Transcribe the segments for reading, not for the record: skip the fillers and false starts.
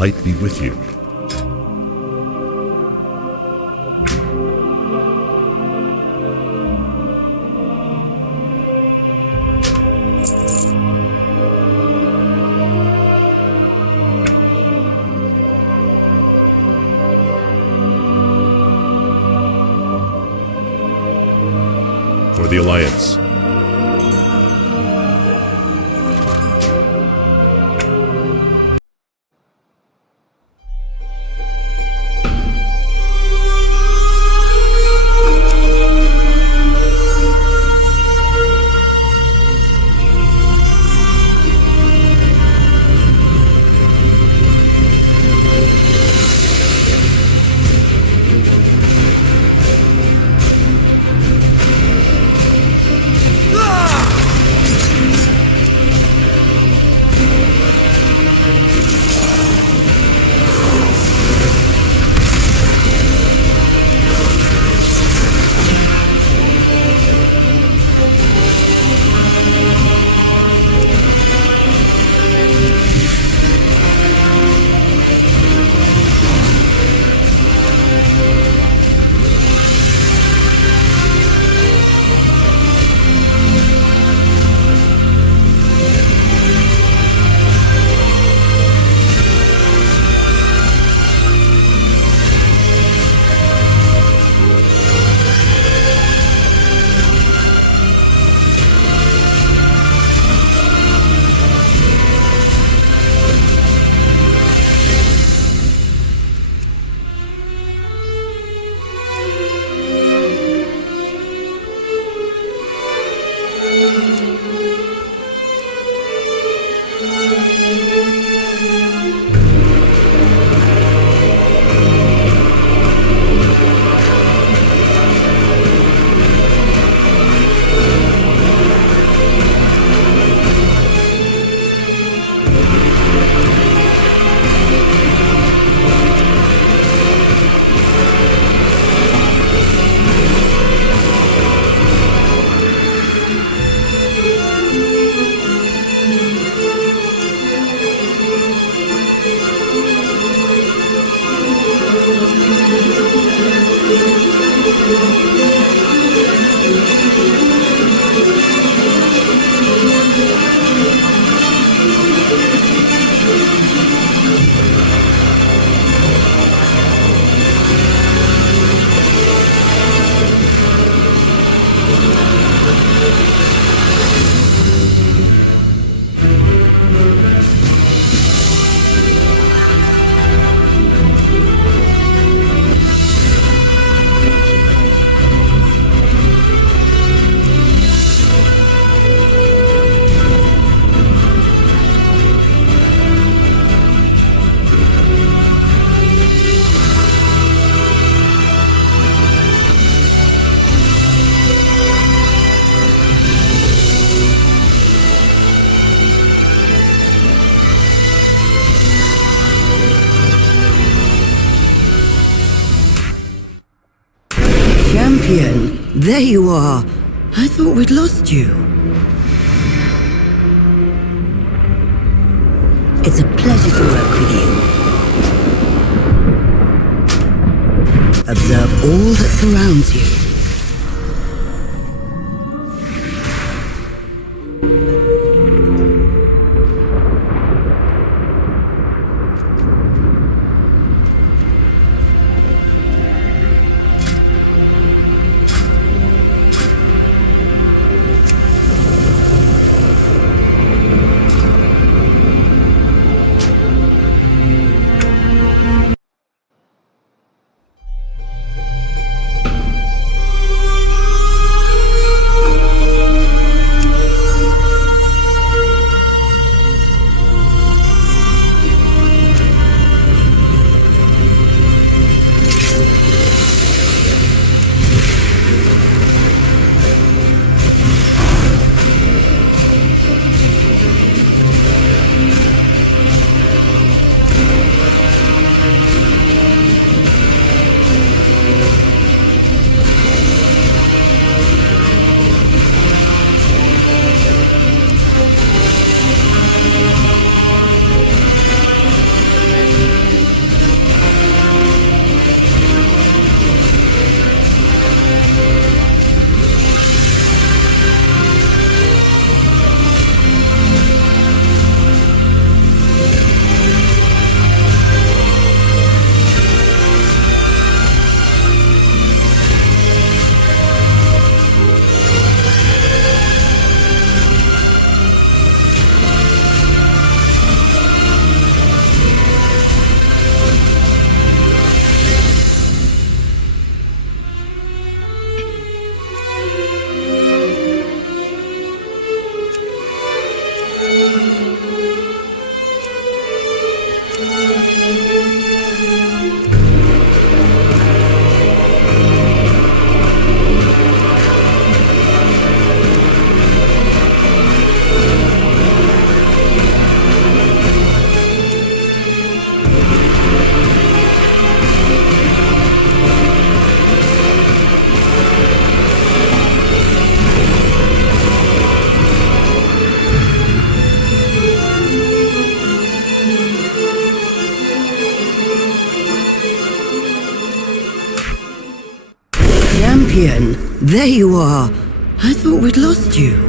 light be with you. For the Alliance. There you are. I thought we'd lost you. It's a pleasure to work with you. Observe all that surrounds you. There you are. I thought we'd lost you.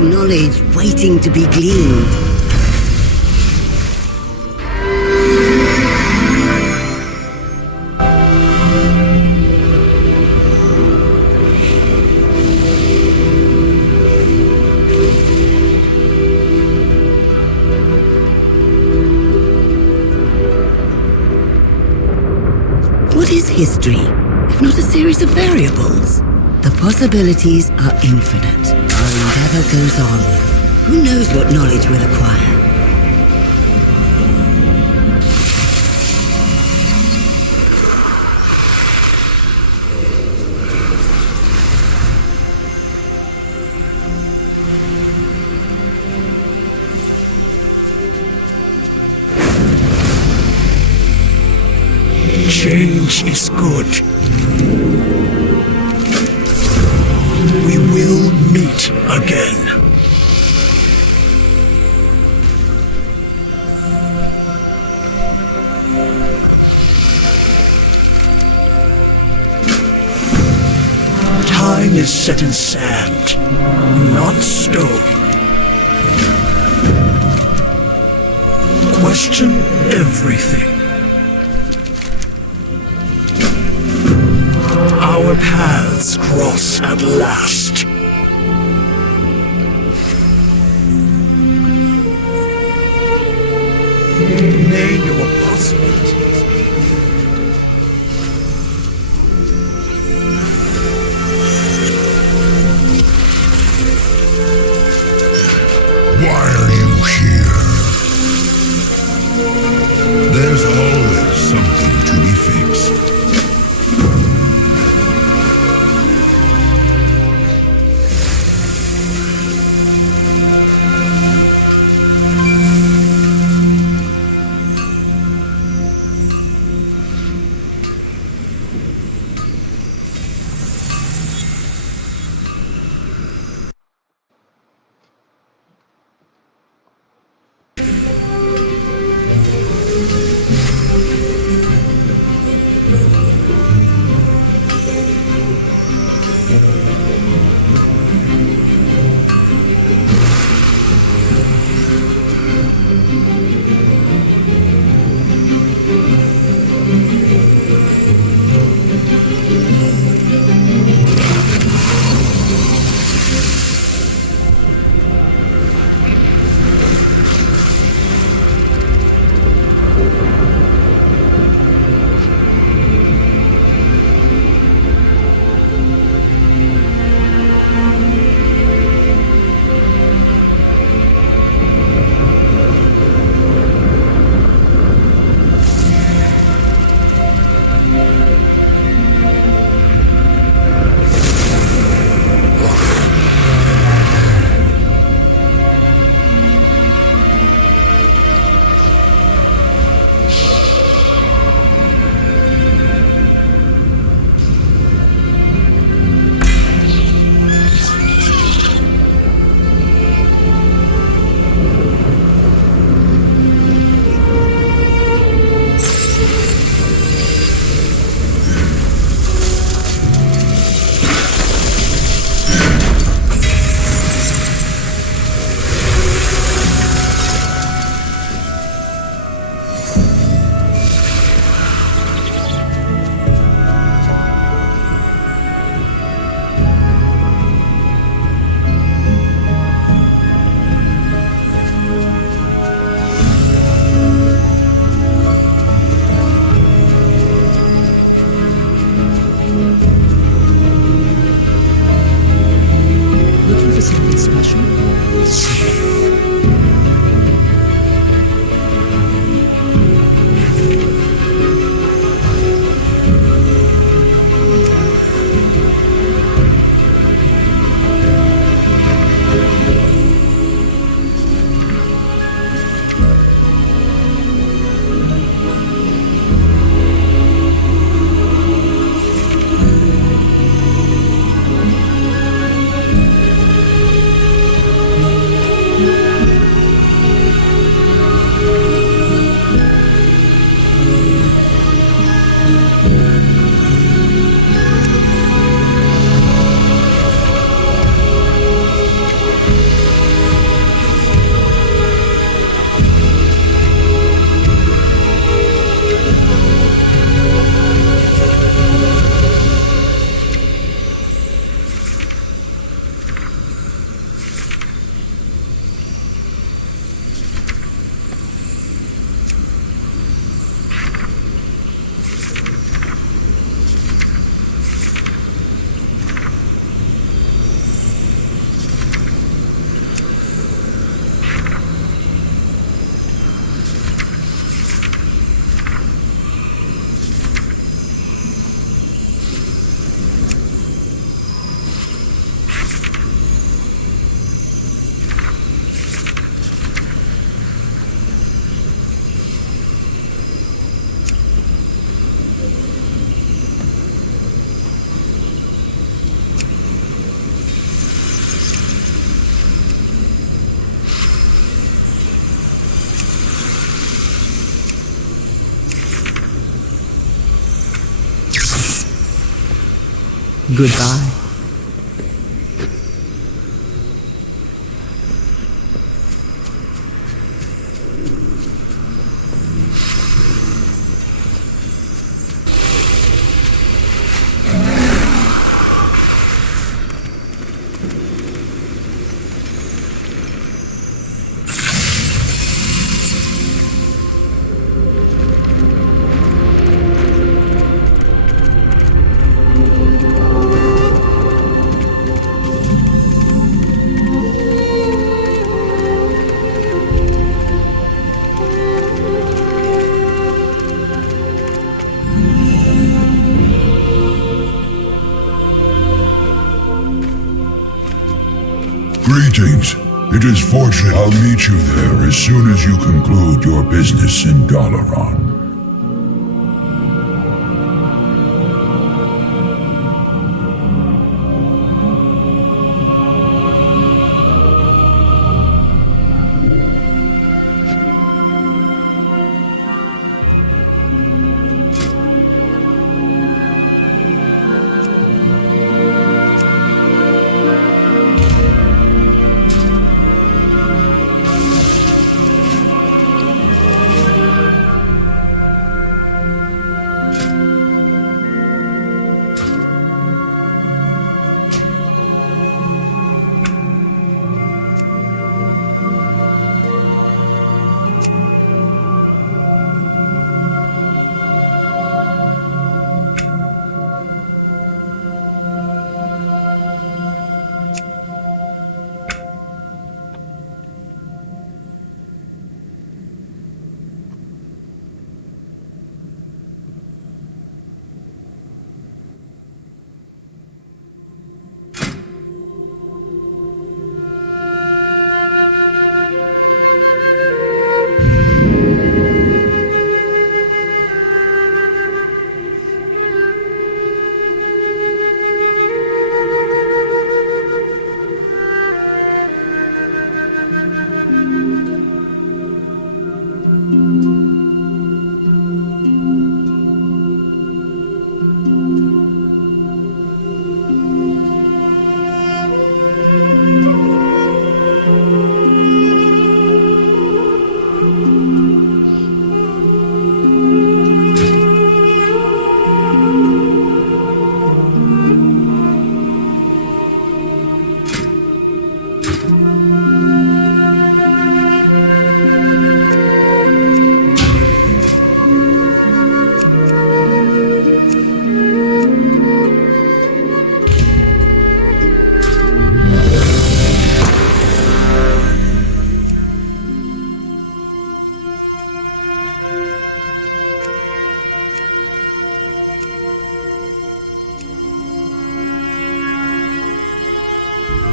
Knowledge waiting to be gleaned. What is history, if not a series of variables? The possibilities are infinite. Our endeavor goes on. Who knows what knowledge we'll acquire? Change is good. We will meet again. Time is set in sand, not stone. Question everything. Our paths cross at last. May your possibilities. Why are you here? There's always something to be fixed. Goodbye. Greetings. It is fortunate I'll meet you there as soon as you conclude your business in Dalaran.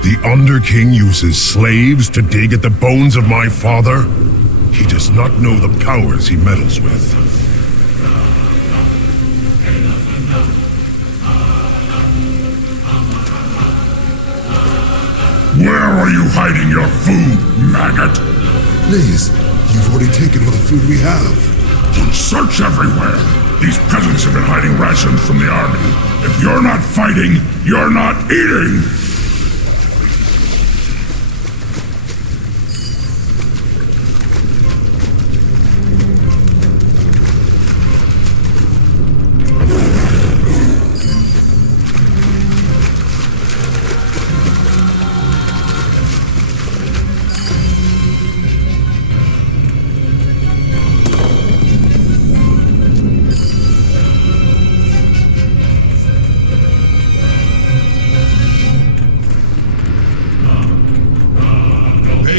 The Underking uses slaves to dig at the bones of my father? He does not know the powers he meddles with. Where are you hiding your food, maggot? Please, you've already taken all the food we have. Search everywhere. These peasants have been hiding rations from the army. If you're not fighting, you're not eating!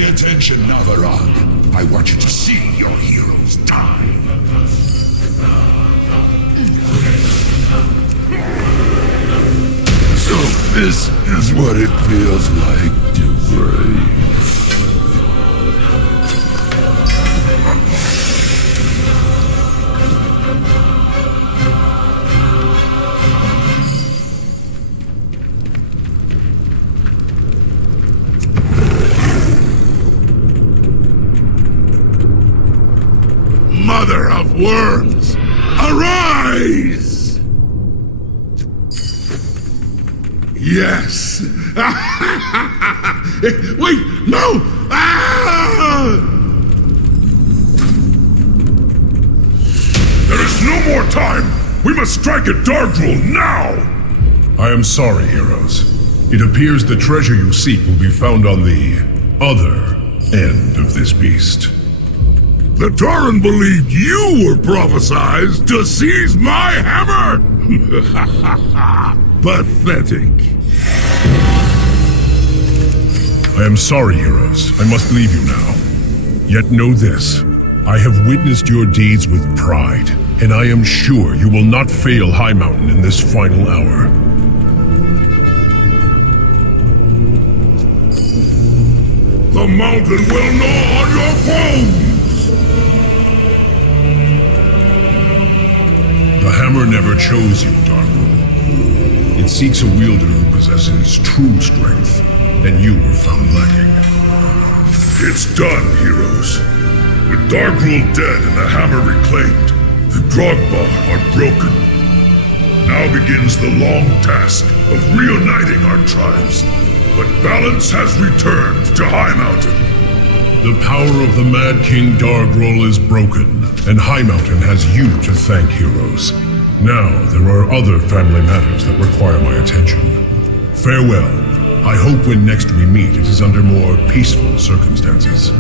Attention, Navarag. I want you to see your heroes die. So this is what it feels like to brave. Mother of worms, arise! Yes! Wait! No! Ah! There is no more time! We must strike at Dargrul now! I am sorry, heroes. It appears the treasure you seek will be found on the other end of this beast. The Tauren believed you were prophesized to seize my hammer! Pathetic. I am sorry, heroes. I must leave you now. Yet know this. I have witnessed your deeds with pride, and I am sure you will not fail High Mountain in this final hour. The mountain will gnaw on your bones! The hammer never chose you, Dargrul. It seeks a wielder who possesses true strength, and you were found lacking. It's done, heroes. With Dargrul dead and the hammer reclaimed, the Drogba are broken. Now begins the long task of reuniting our tribes. But balance has returned to High Mountain. The power of the Mad King Dargrul is broken, and High Mountain has you to thank, heroes. Now there are other family matters that require my attention. Farewell. I hope when next we meet it is under more peaceful circumstances.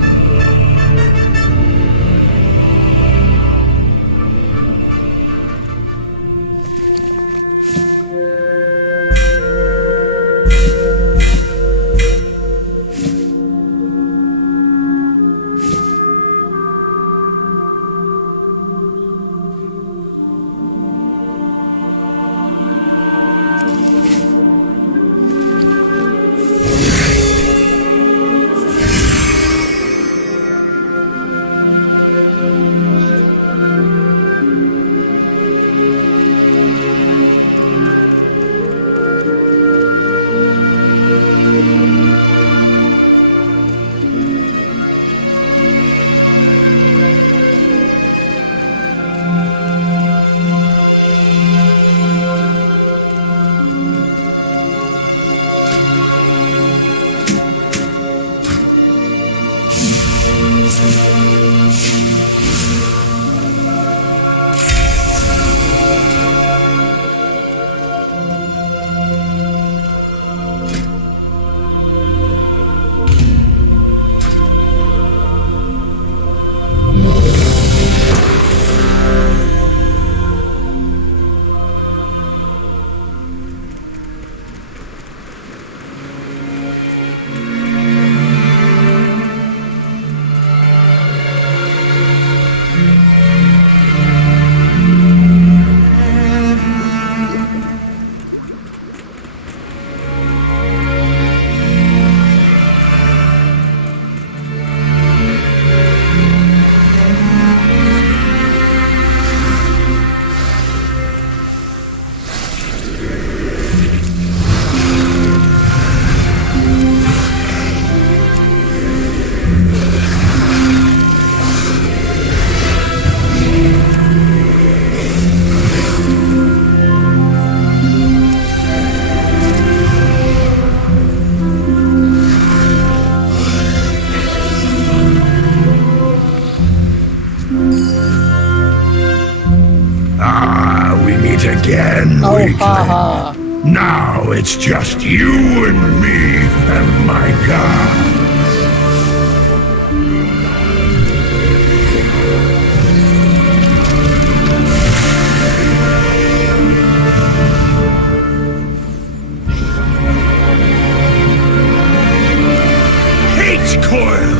Again, weakling. Now it's just you and me and my god. Hate coil!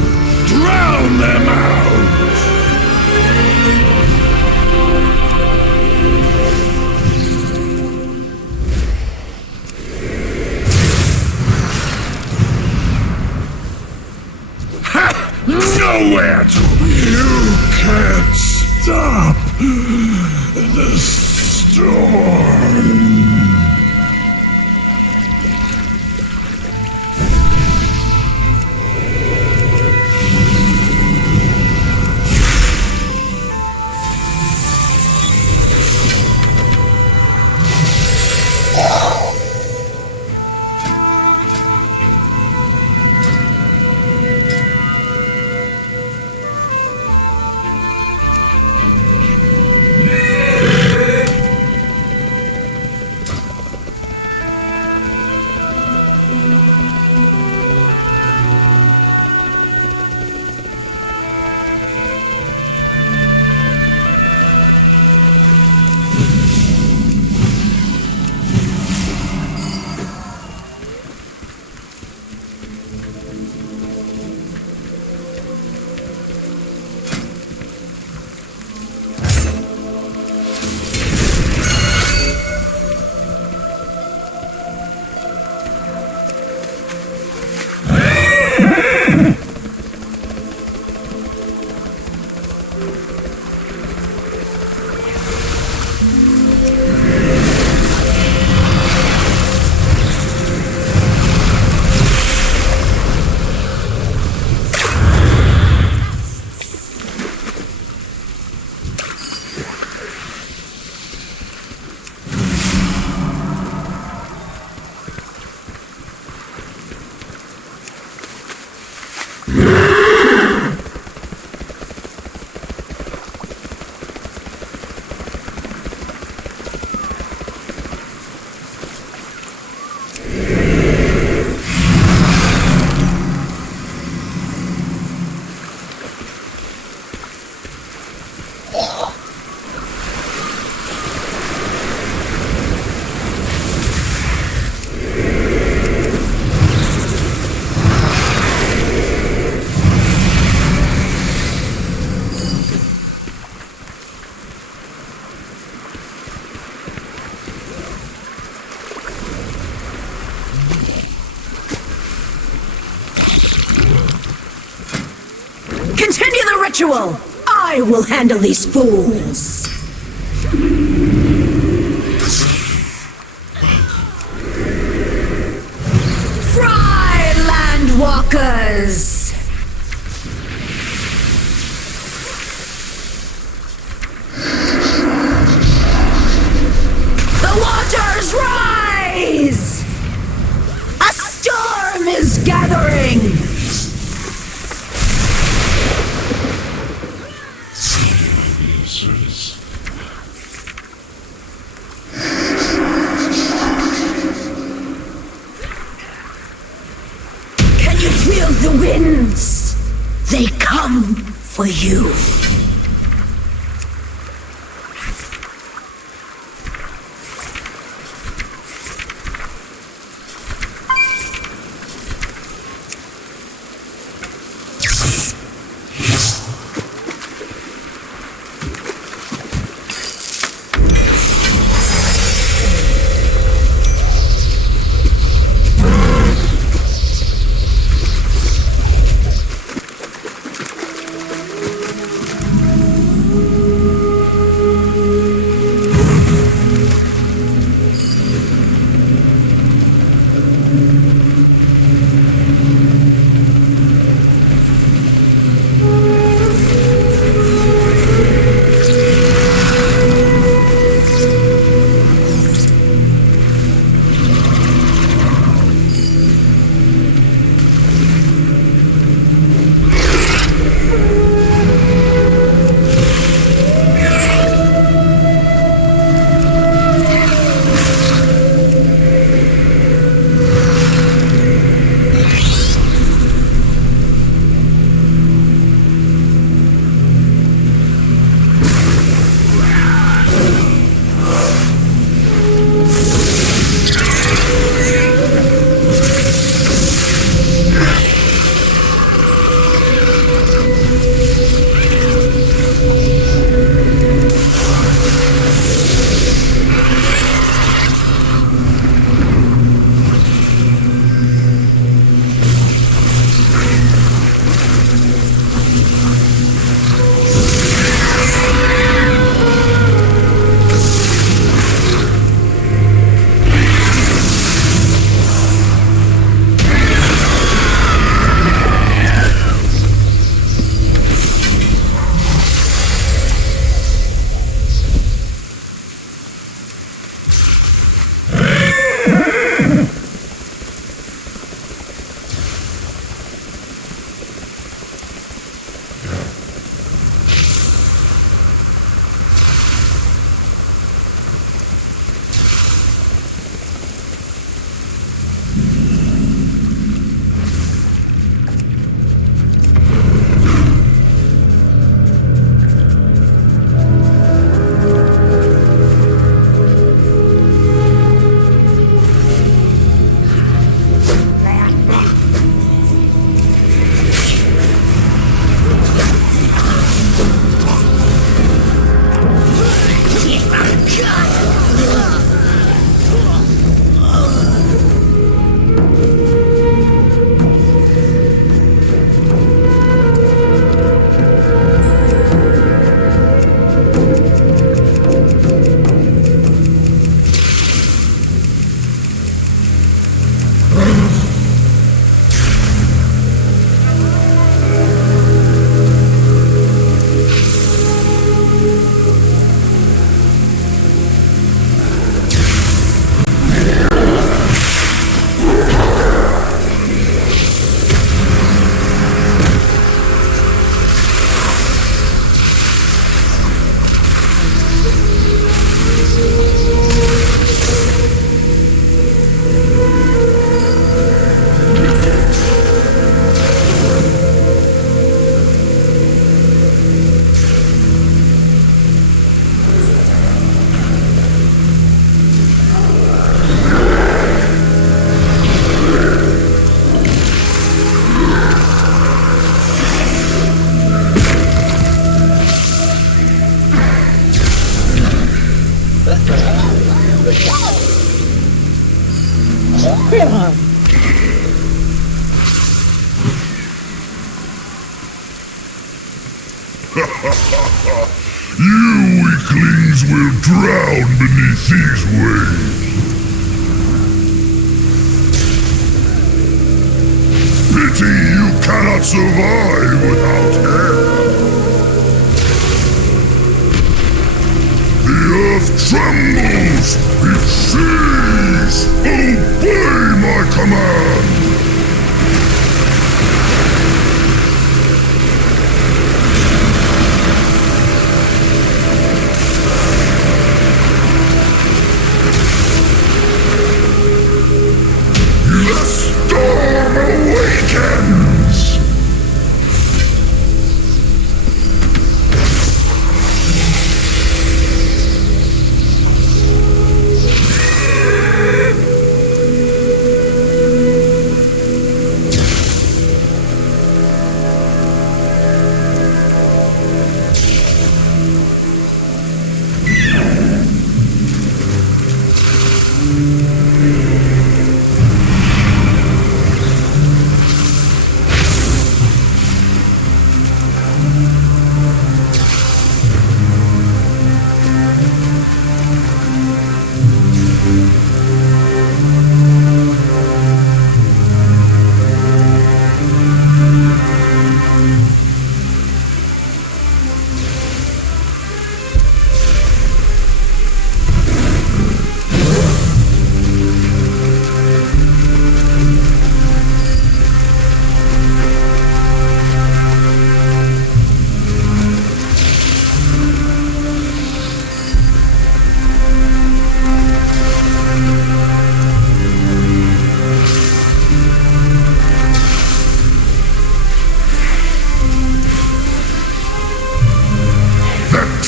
Drown them out! usual. I will handle these fools. Fry, landwalkers! The waters rise! A storm is gathering! Can you feel the winds? They come for you. You weaklings will drown beneath these waves. Pity you cannot survive without air. The earth trembles! It sees! Obey my command! The storm awakens!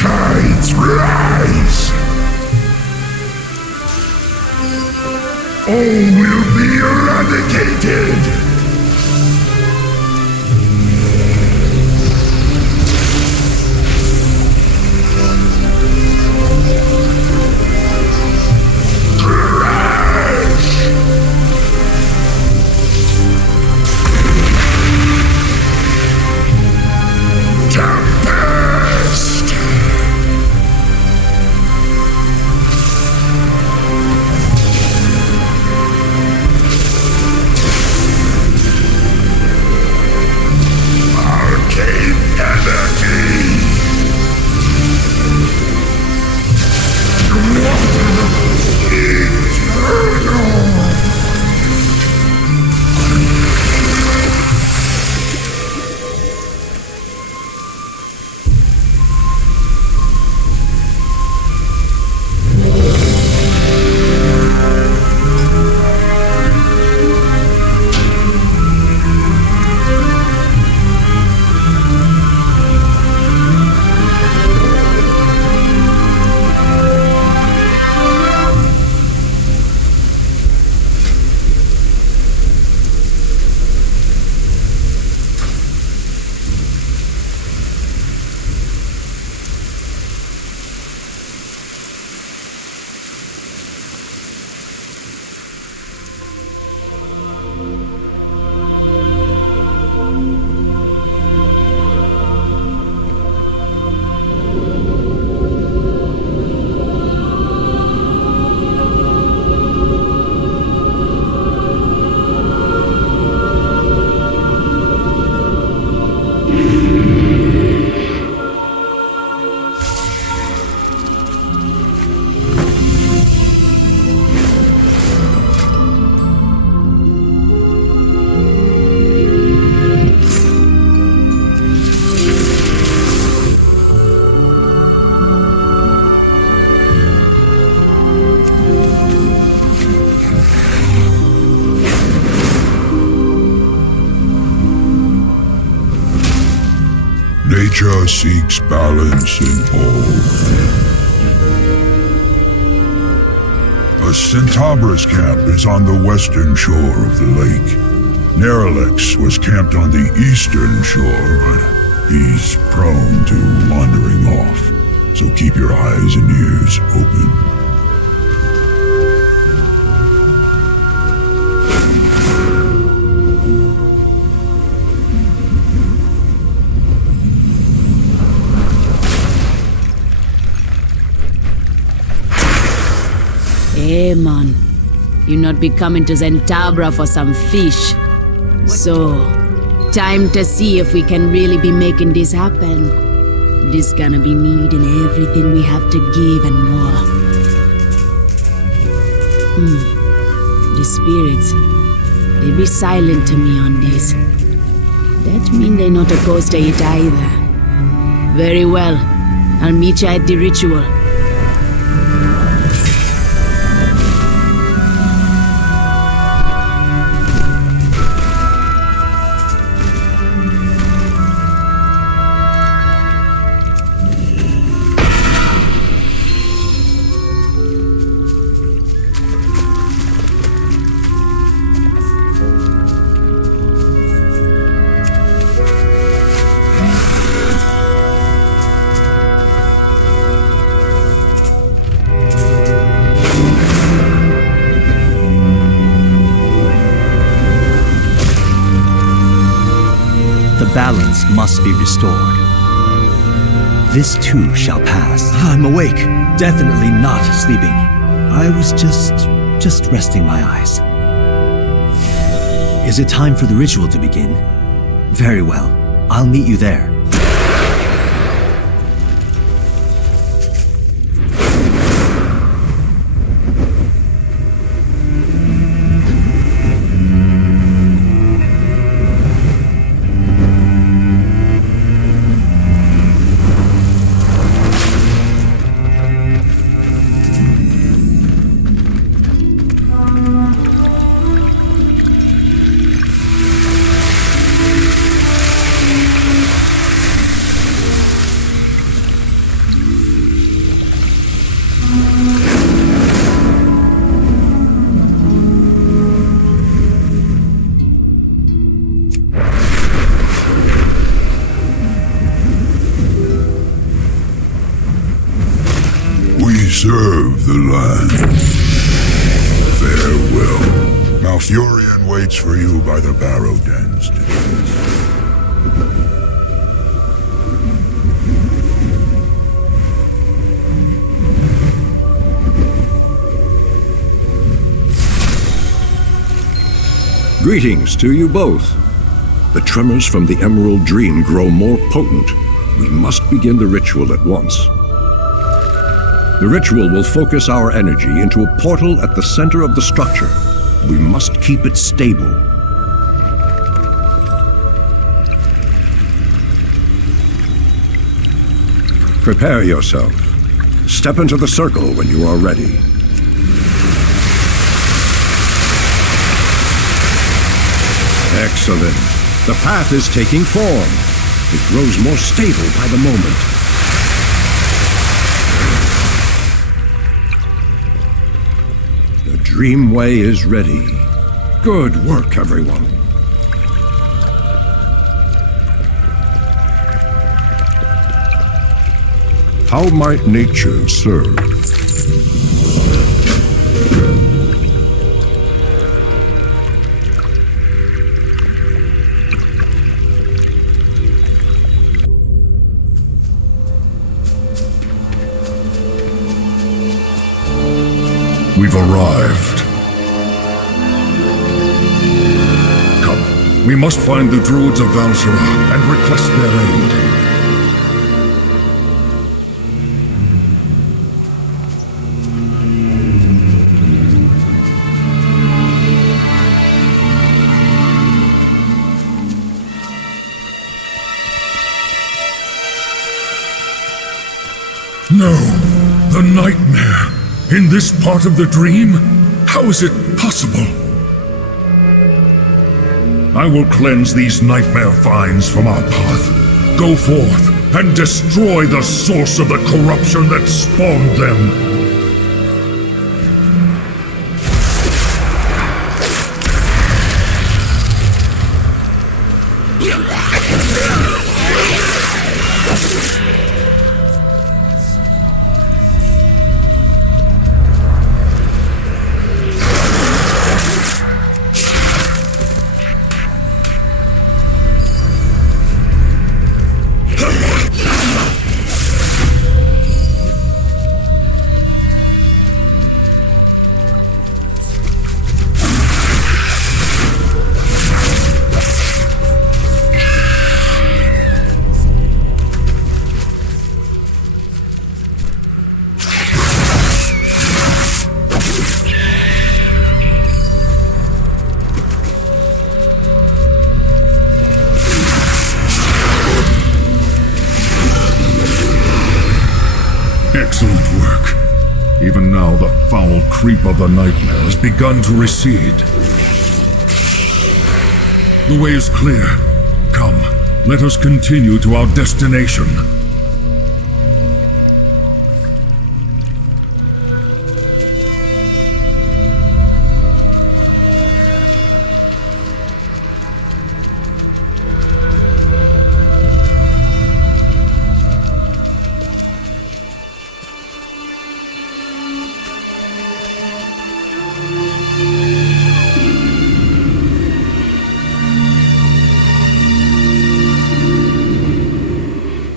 Tides rise! All will be eradicated! Crash! Tempest! Nature seeks balance in all things. A Centaurus camp is on the western shore of the lake. Neralex was camped on the eastern shore, but he's prone to wandering off. So keep your eyes and ears open. Hey man, you not be coming to Zentabra for some fish. So, time to see if we can really be making this happen. This gonna be needing everything we have to give and more. The spirits, they be silent to me on this. That mean they not opposed to it either. Very well, I'll meet you at the ritual. Balance must be restored. This too shall pass. I'm awake. Definitely not sleeping. I was just resting my eyes. Is it time for the ritual to begin? Very well. I'll meet you there. Serve the land. Farewell. Malfurion waits for you by the barrow dens to dance. Greetings to you both. The tremors from the Emerald Dream grow more potent. We must begin the ritual at once. The ritual will focus our energy into a portal at the center of the structure. We must keep it stable. Prepare yourself. Step into the circle when you are ready. Excellent. The path is taking form. It grows more stable by the moment. The Dreamway is ready. Good work, everyone. How might nature serve? We've arrived. Come, we must find the Druids of Val'sharah and request their aid. No, the nightmare. In this part of the dream? How is it possible? I will cleanse these nightmare vines from our path. Go forth and destroy the source of the corruption that spawned them. Even now, the foul creep of the nightmare has begun to recede. The way is clear. Come, let us continue to our destination.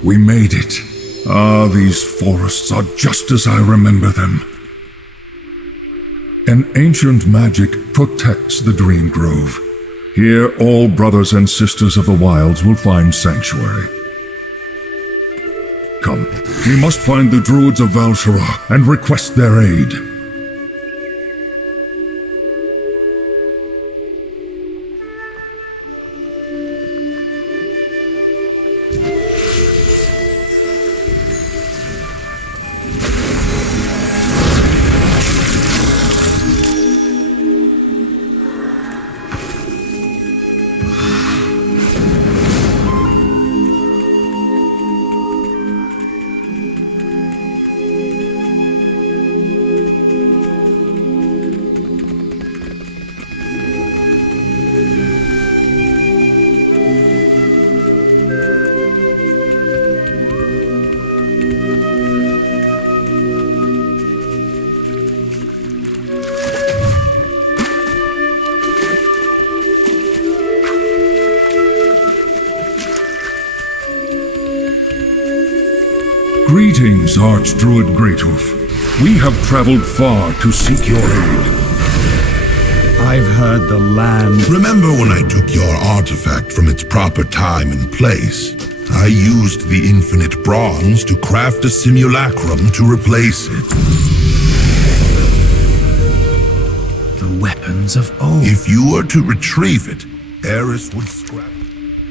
We made it. Ah, these forests are just as I remember them. An ancient magic protects the Dream Grove. Here, all brothers and sisters of the wilds will find sanctuary. Come, we must find the druids of Val'Shara and request their aid. Greetings, Archdruid Greathoof. We have traveled far to seek your aid. I've heard the land. Remember when I took your artifact from its proper time and place? I used the infinite bronze to craft a simulacrum to replace it. The weapons of old. If you were to retrieve it, Eris would scrap.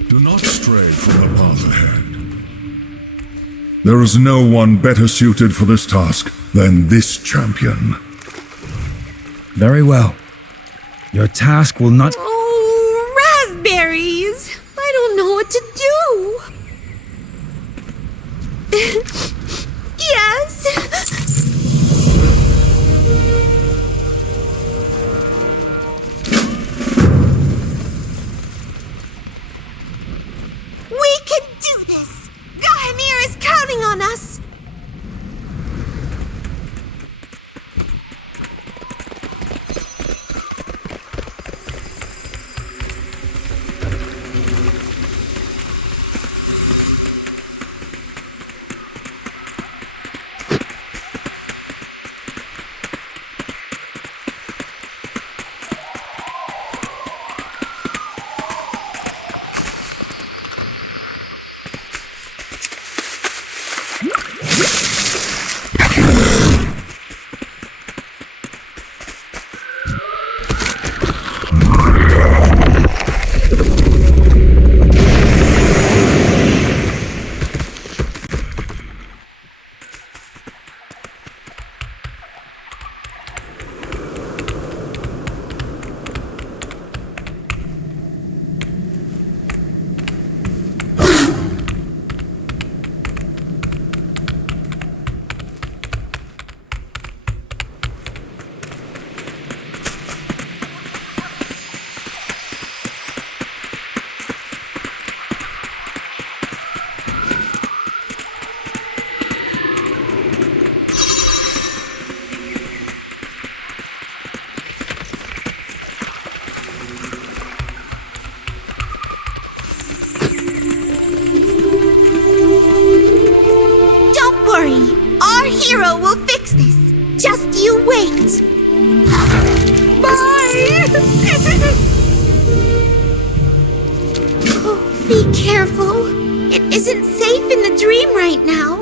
Do not stray from the path ahead. There is no one better suited for this task than this champion. Very well. Your task will not... Oh, raspberries! I don't know what to do. Yes? We can do this! Gahamir is counting on us! Hero will fix this. Just you wait. Bye! Oh, be careful. It isn't safe in the dream right now.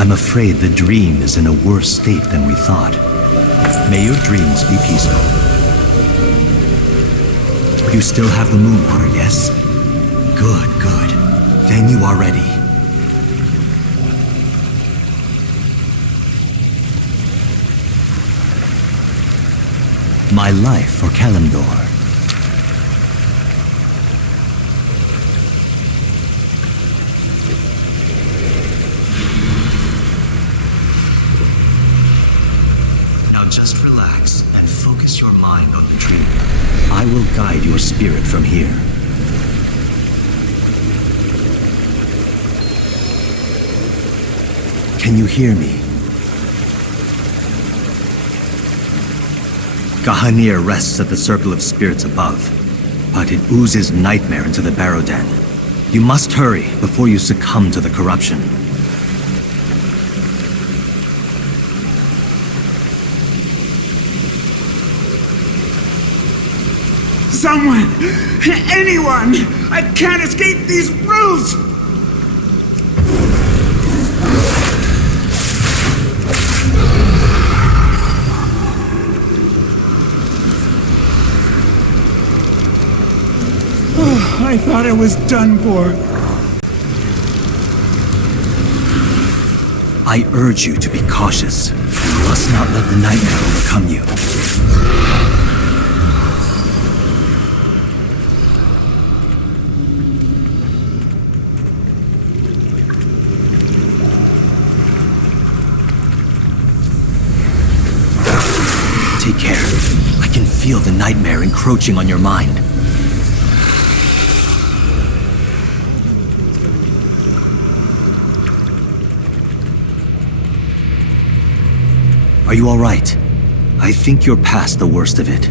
I'm afraid the dream is in a worse state than we thought. May your dreams be peaceful. You still have the moon water, yes? Good, good. Then you are ready. My life for Kalimdor. Just relax and focus your mind on the dream. I will guide your spirit from here. Can you hear me? Gahanir rests at the circle of spirits above, but it oozes nightmare into the Barrow Den. You must hurry before you succumb to the corruption. Someone! Anyone! I can't escape these rules! Oh, I thought I was done for. I urge you to be cautious. You must not let the nightmare overcome you. Take care. I can feel the nightmare encroaching on your mind. Are you all right? I think you're past the worst of it.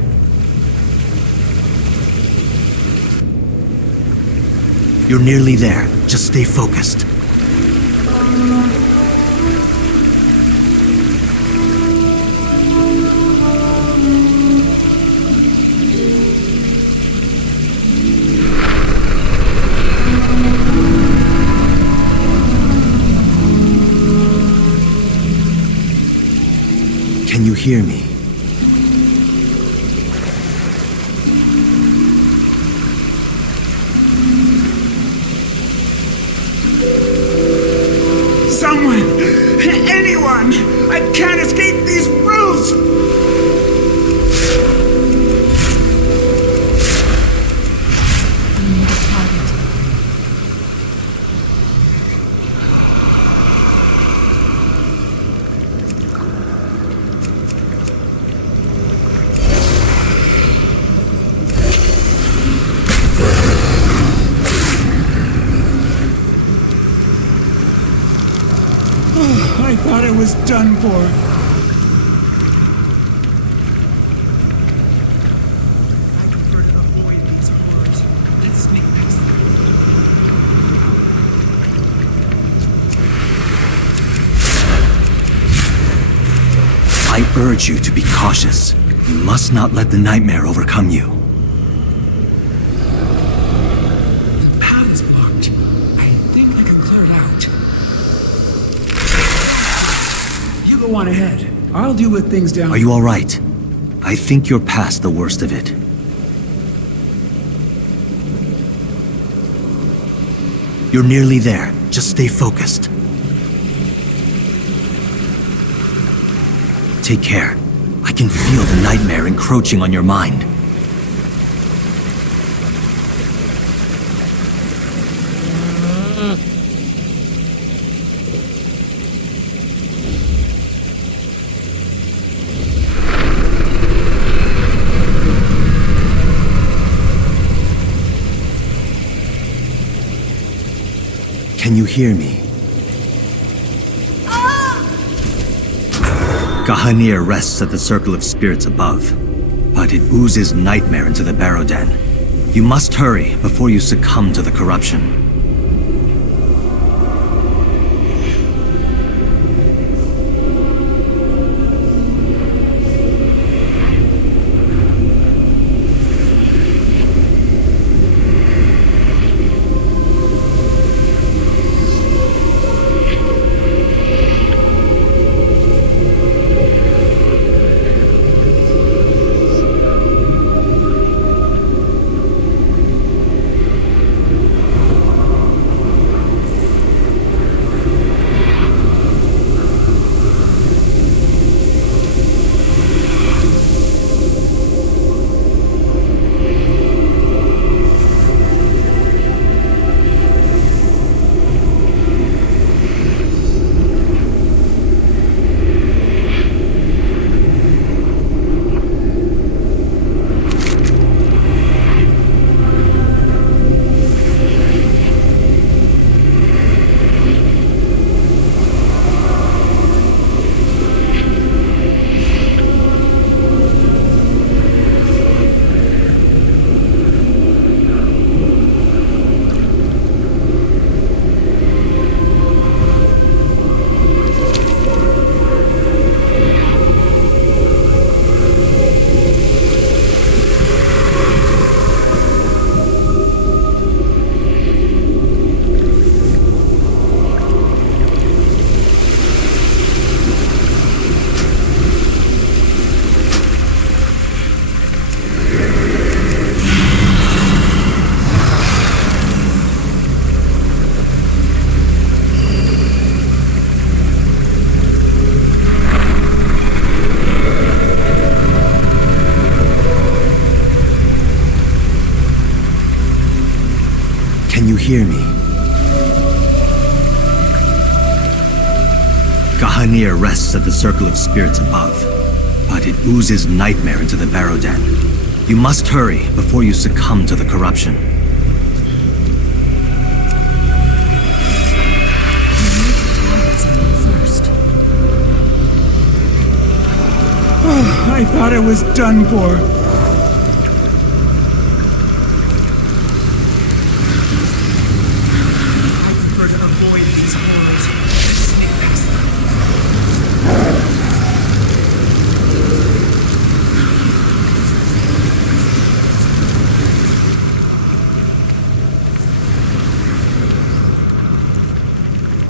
You're nearly there. Just stay focused. Can you hear me? Someone! Anyone! I can't escape these rules! I thought I was done for. I prefer to avoid these words. Let's make this. I urge you to be cautious. You must not let the nightmare overcome you. The path is blocked. I think I can clear it out. You go on ahead. I'll deal with things down. Are you all right? I think you're past the worst of it. You're nearly there. Just stay focused. Take care. I can feel the nightmare encroaching on your mind. Can you hear me? Gahanir rests at the circle of spirits above, but it oozes nightmare into the Barrow Den. You must hurry before you succumb to the corruption. hear me? Gahanir rests at the circle of spirits above, but it oozes nightmare into the Barrow Den. You must hurry before you succumb to the corruption. Oh, I thought I was done for. I prefer to avoid these horrors and sneak past them.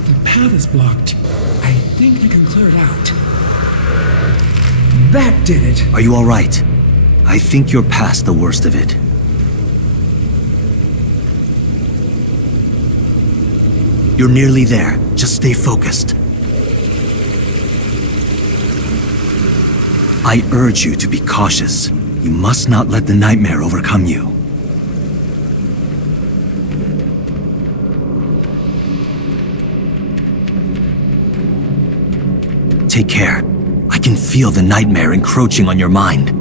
The path is blocked. I think I can clear it out. That did it! Are you all right? I think you're past the worst of it. You're nearly there. Just stay focused. I urge you to be cautious. You must not let the nightmare overcome you. Take care. I can feel the nightmare encroaching on your mind.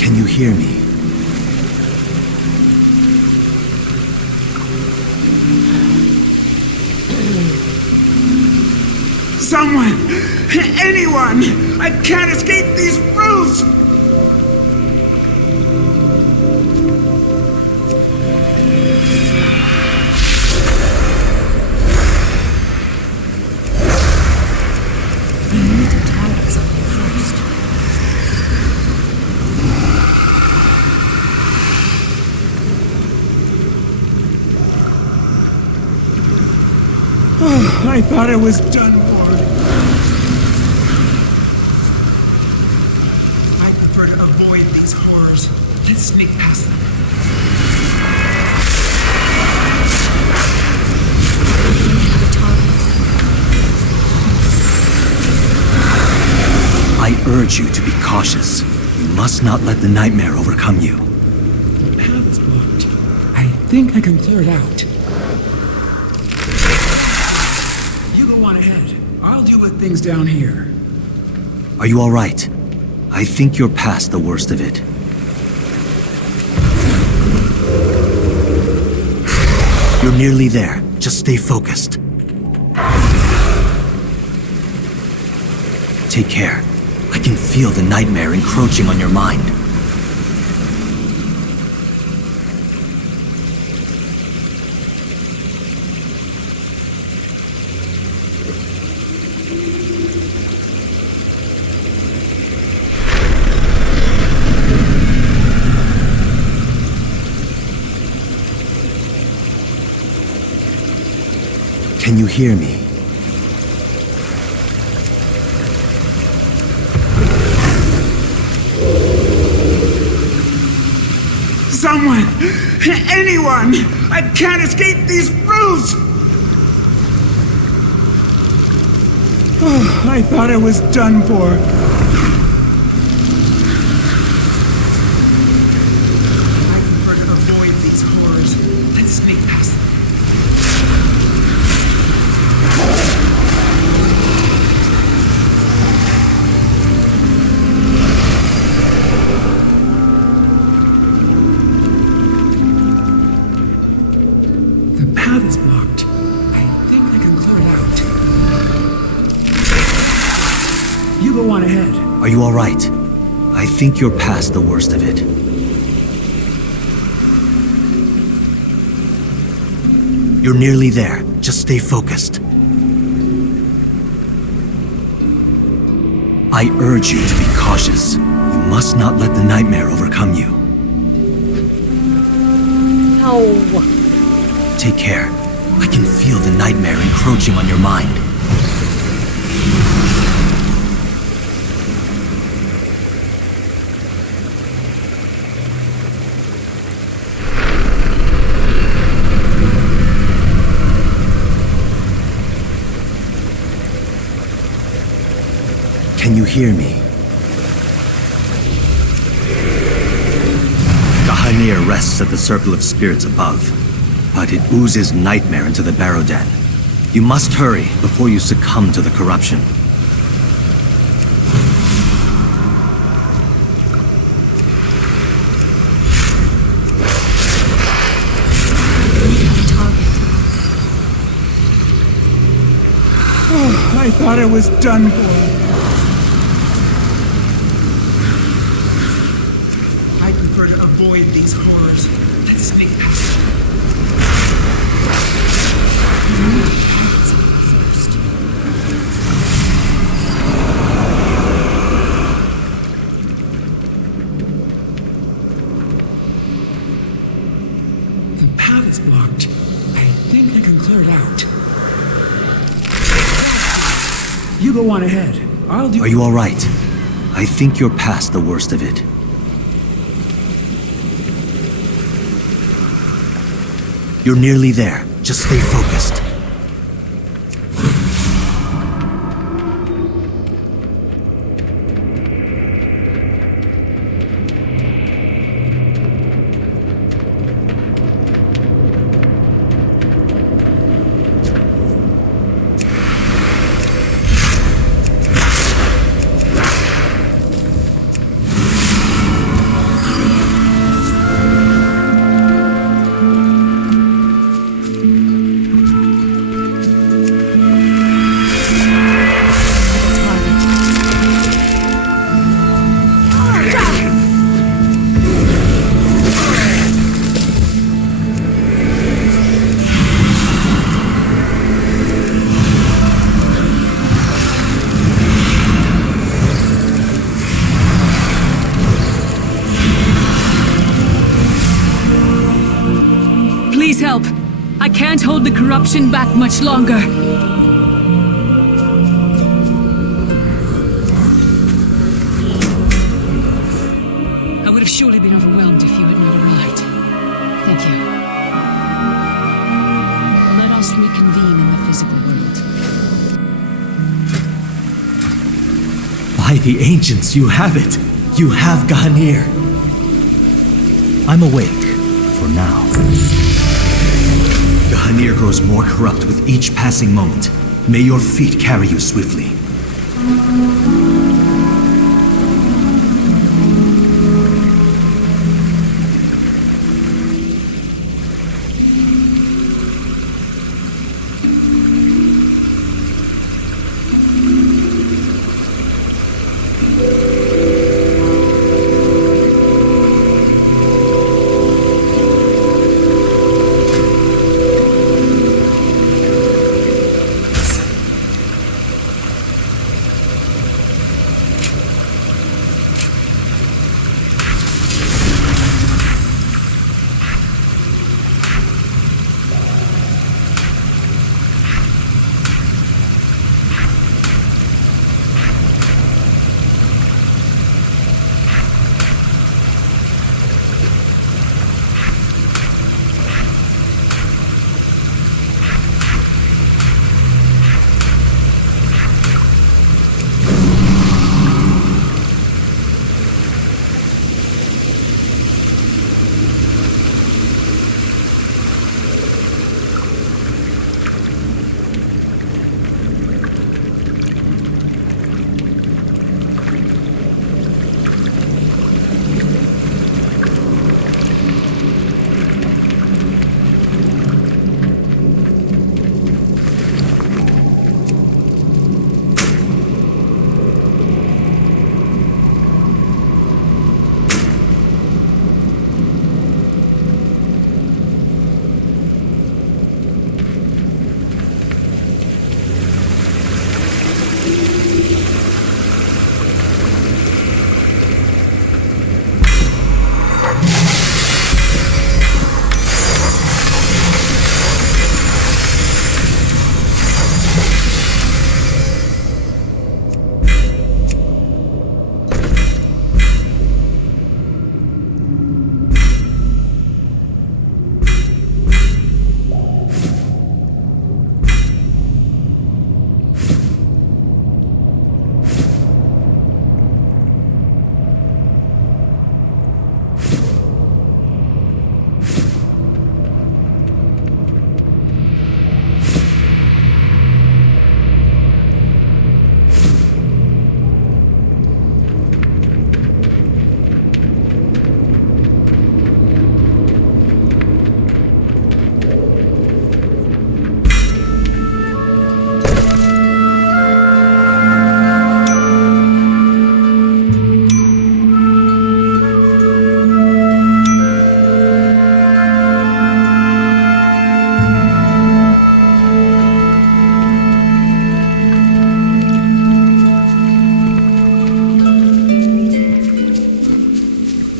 Can you hear me? Someone! Anyone! I can't escape these roofs! We need to target something first. Oh, I thought I was done for. I prefer to avoid these horrors. Let's sneak past them. I urge you to be cautious. You must not let the nightmare overcome you. The path is blocked. I think I can clear it out. You go on ahead. I'll deal with things down here. Are you all right? I think you're past the worst of it. You're nearly there. Just stay focused. Take care. I can feel the nightmare encroaching on your mind. Can you hear me? Someone! Anyone! I can't escape these roofs! Oh, I thought I was done for. I prefer to avoid these horrors. Let's sneak past them. The path is blocked. I think I can clear it out. You go on ahead. Are you all right? I think you're past the worst of it. You're nearly there. Just stay focused. I urge you to be cautious. You must not let the nightmare overcome you. No. Take care. I can feel the nightmare encroaching on your mind. Can you hear me? Gahanir rests at the circle of spirits above, but it oozes nightmare into the barrow den. You must hurry before you succumb to the corruption. Oh, I thought I was done for. I prefer to avoid these horrors. Let's make that. The path is blocked. I think I can clear it out. You go on ahead. I'll do. Are you all right? I think you're past the worst of it. You're nearly there. Just stay focused. Please help. I can't hold the corruption back much longer. I would have surely been overwhelmed if you had not arrived. Thank you. Let us reconvene in the physical world. By the ancients, you have it. You have Gahanir. I'm awake, for now. Gahanir grows more corrupt with each passing moment. May your feet carry you swiftly.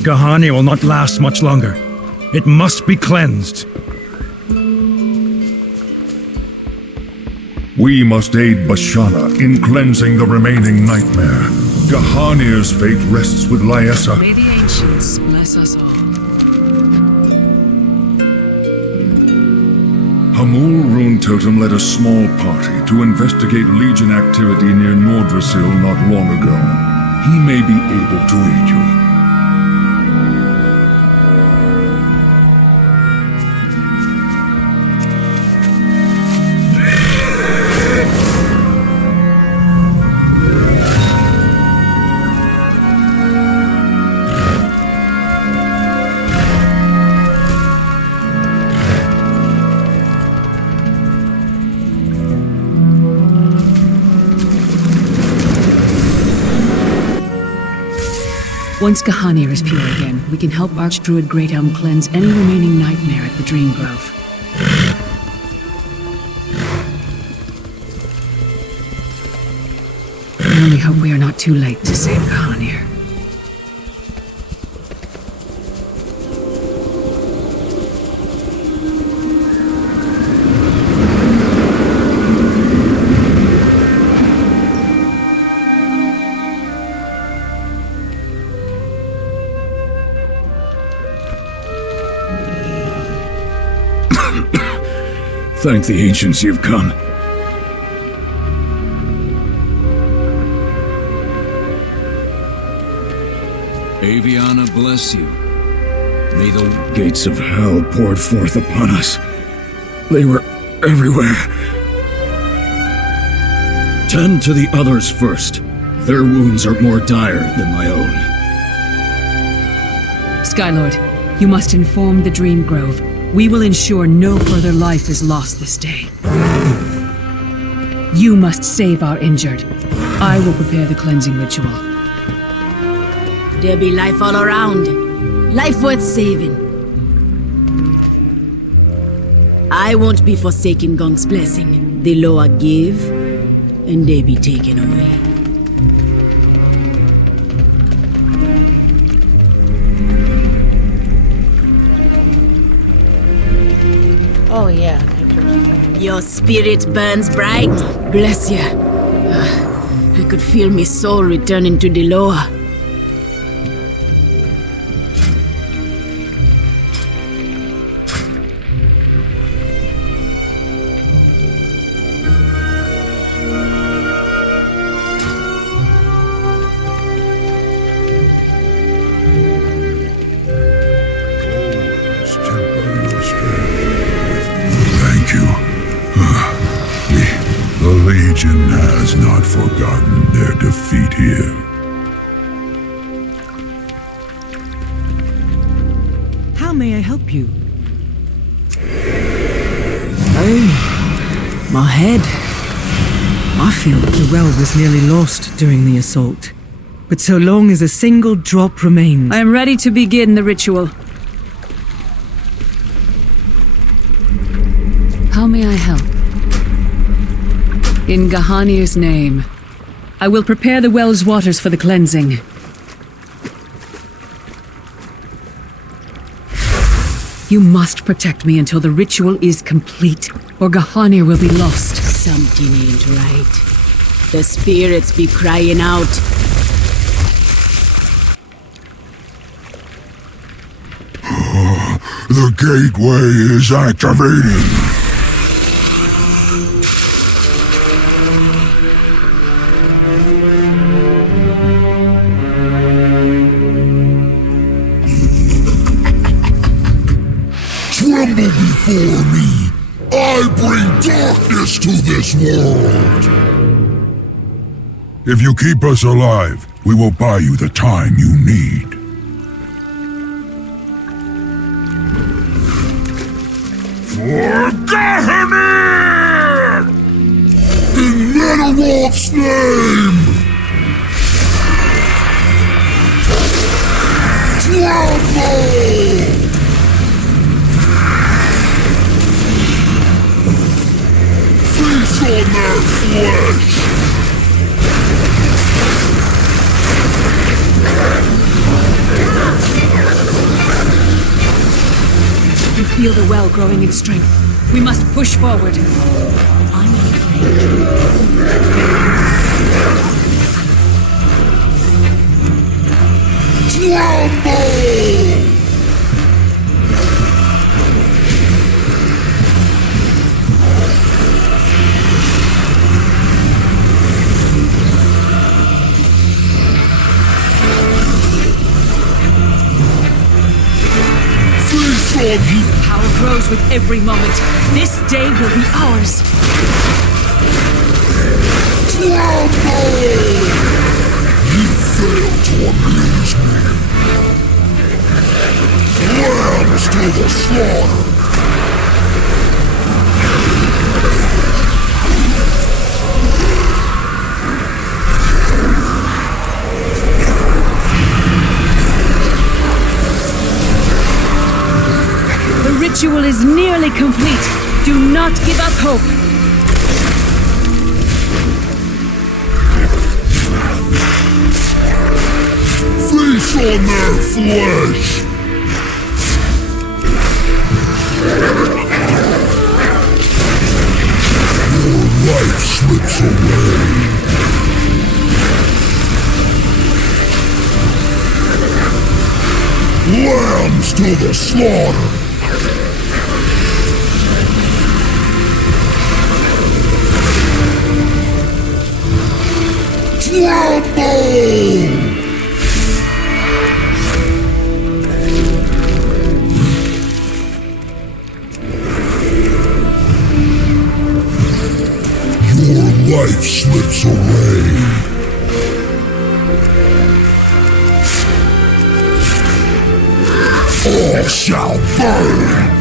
Gahani will not last much longer. It must be cleansed. We must aid Bashana in cleansing the remaining nightmare. Gahanir's fate rests with Lyessa. May the ancients bless us all. Hamul Rune Totem led a small party to investigate Legion activity near Nordrasil not long ago. He may be able to aid you. Once Gahanir is pure again, we can help Archdruid Greatelm cleanse any remaining nightmare at the Dream Grove. I only hope we are not too late to save Gahanir. Thank the ancients you've come. Aviana bless you. May the Gates of hell poured forth upon us. They were everywhere. Tend to the others first. Their wounds are more dire than my own. Skylord, you must inform the Dream Grove. We will ensure no further life is lost this day. You must save our injured. I will prepare the cleansing ritual. There be life all around. Life worth saving. I won't be forsaken Gong's blessing. The Loa give, and they be taken away. Oh yeah. Your spirit burns bright. Bless you. I could feel my soul returning to the Loa. The Legion has not forgotten their defeat here. How may I help you? Oh, my head. I feel the well was nearly lost during the assault. But so long as a single drop remains... I am ready to begin the ritual. How may I help? In Gahanir's name, I will prepare the well's waters for the cleansing. You must protect me until the ritual is complete, or Gahanir will be lost. Something ain't right. The spirits be crying out. The gateway is activating. Tremble before me! I bring darkness to this world! If you keep us alive, we will buy you the time you need. For Gahanir! In Metalwalk's name! Tremble! Feast on their flesh! You feel the well growing in strength. We must push forward. Tremble! Power grows with every moment. This day will be ours. Tremble! You failed to amuse me. Lambs to the slaughter! The ritual is nearly complete. Do not give up hope. Feast on their flesh! Your life slips away. Lambs to the slaughter! Tremble! Your life slips away. All shall burn!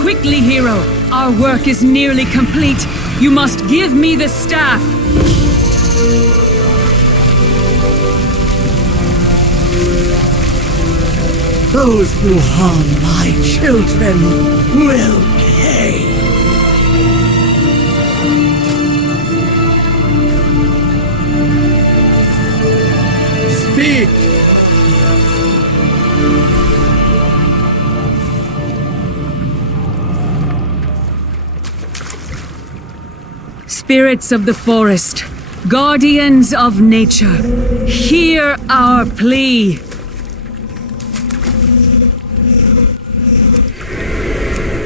Quickly, hero. Our work is nearly complete. You must give me the staff. Those who harm my children will pay. Speak! Spirits of the forest, guardians of nature, hear our plea.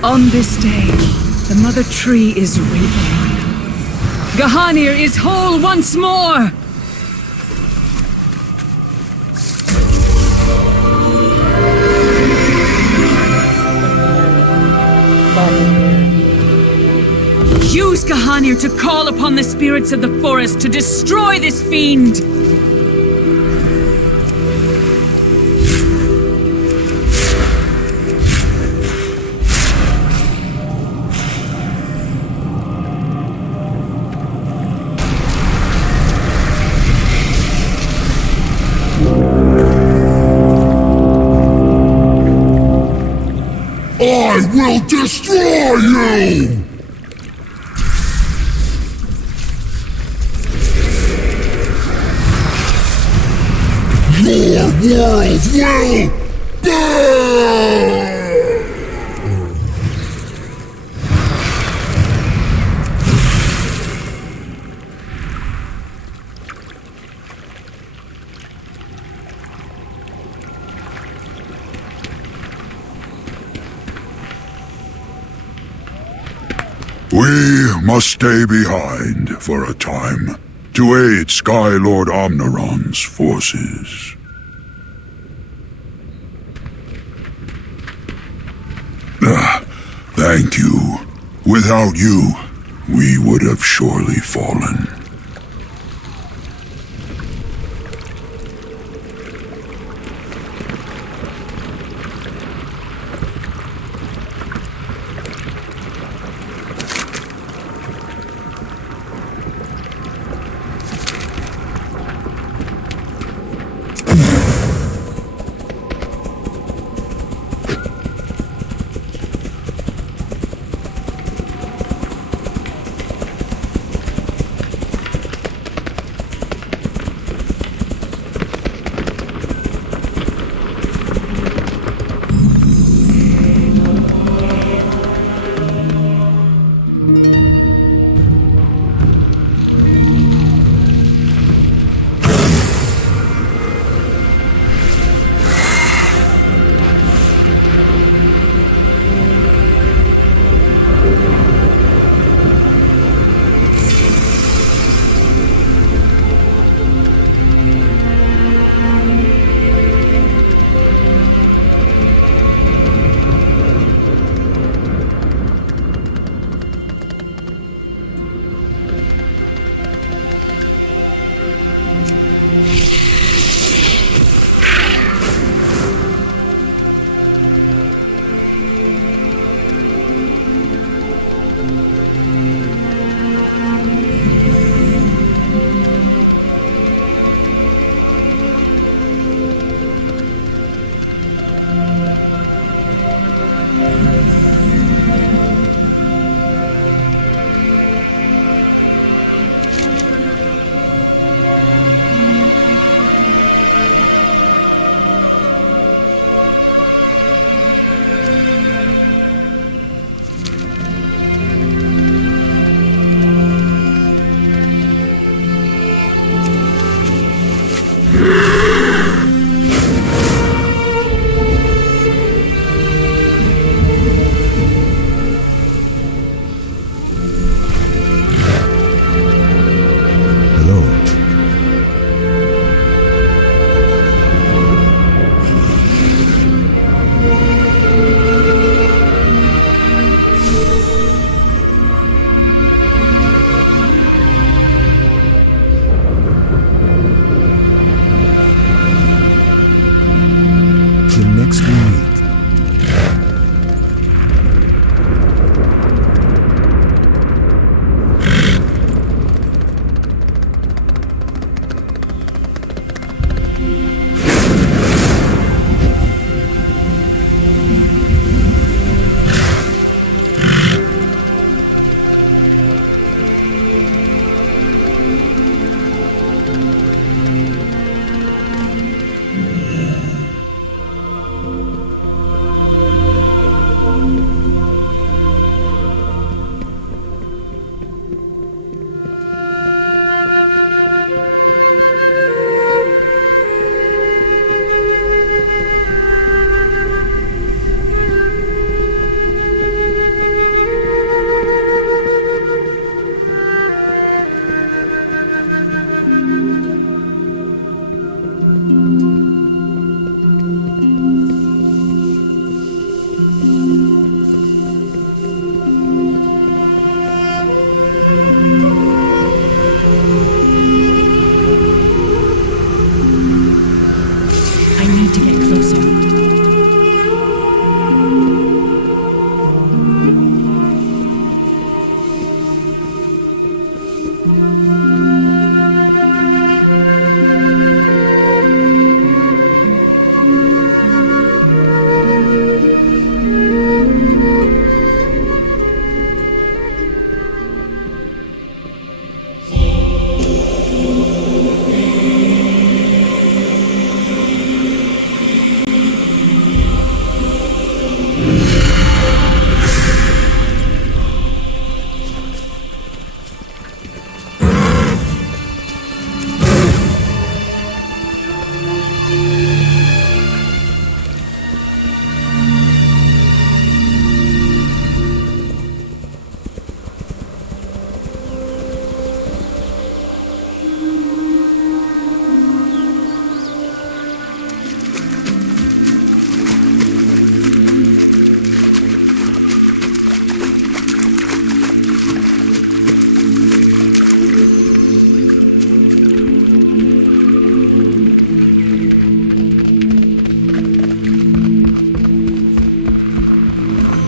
On this day, the Mother Tree is reborn. Gahanir is whole once more! Use Gahanir to call upon the spirits of the forest to destroy this fiend! will destroy you! Your world will burn! We must stay behind for a time to aid Skylord Omniron's forces. Thank you. Without you, we would have surely fallen.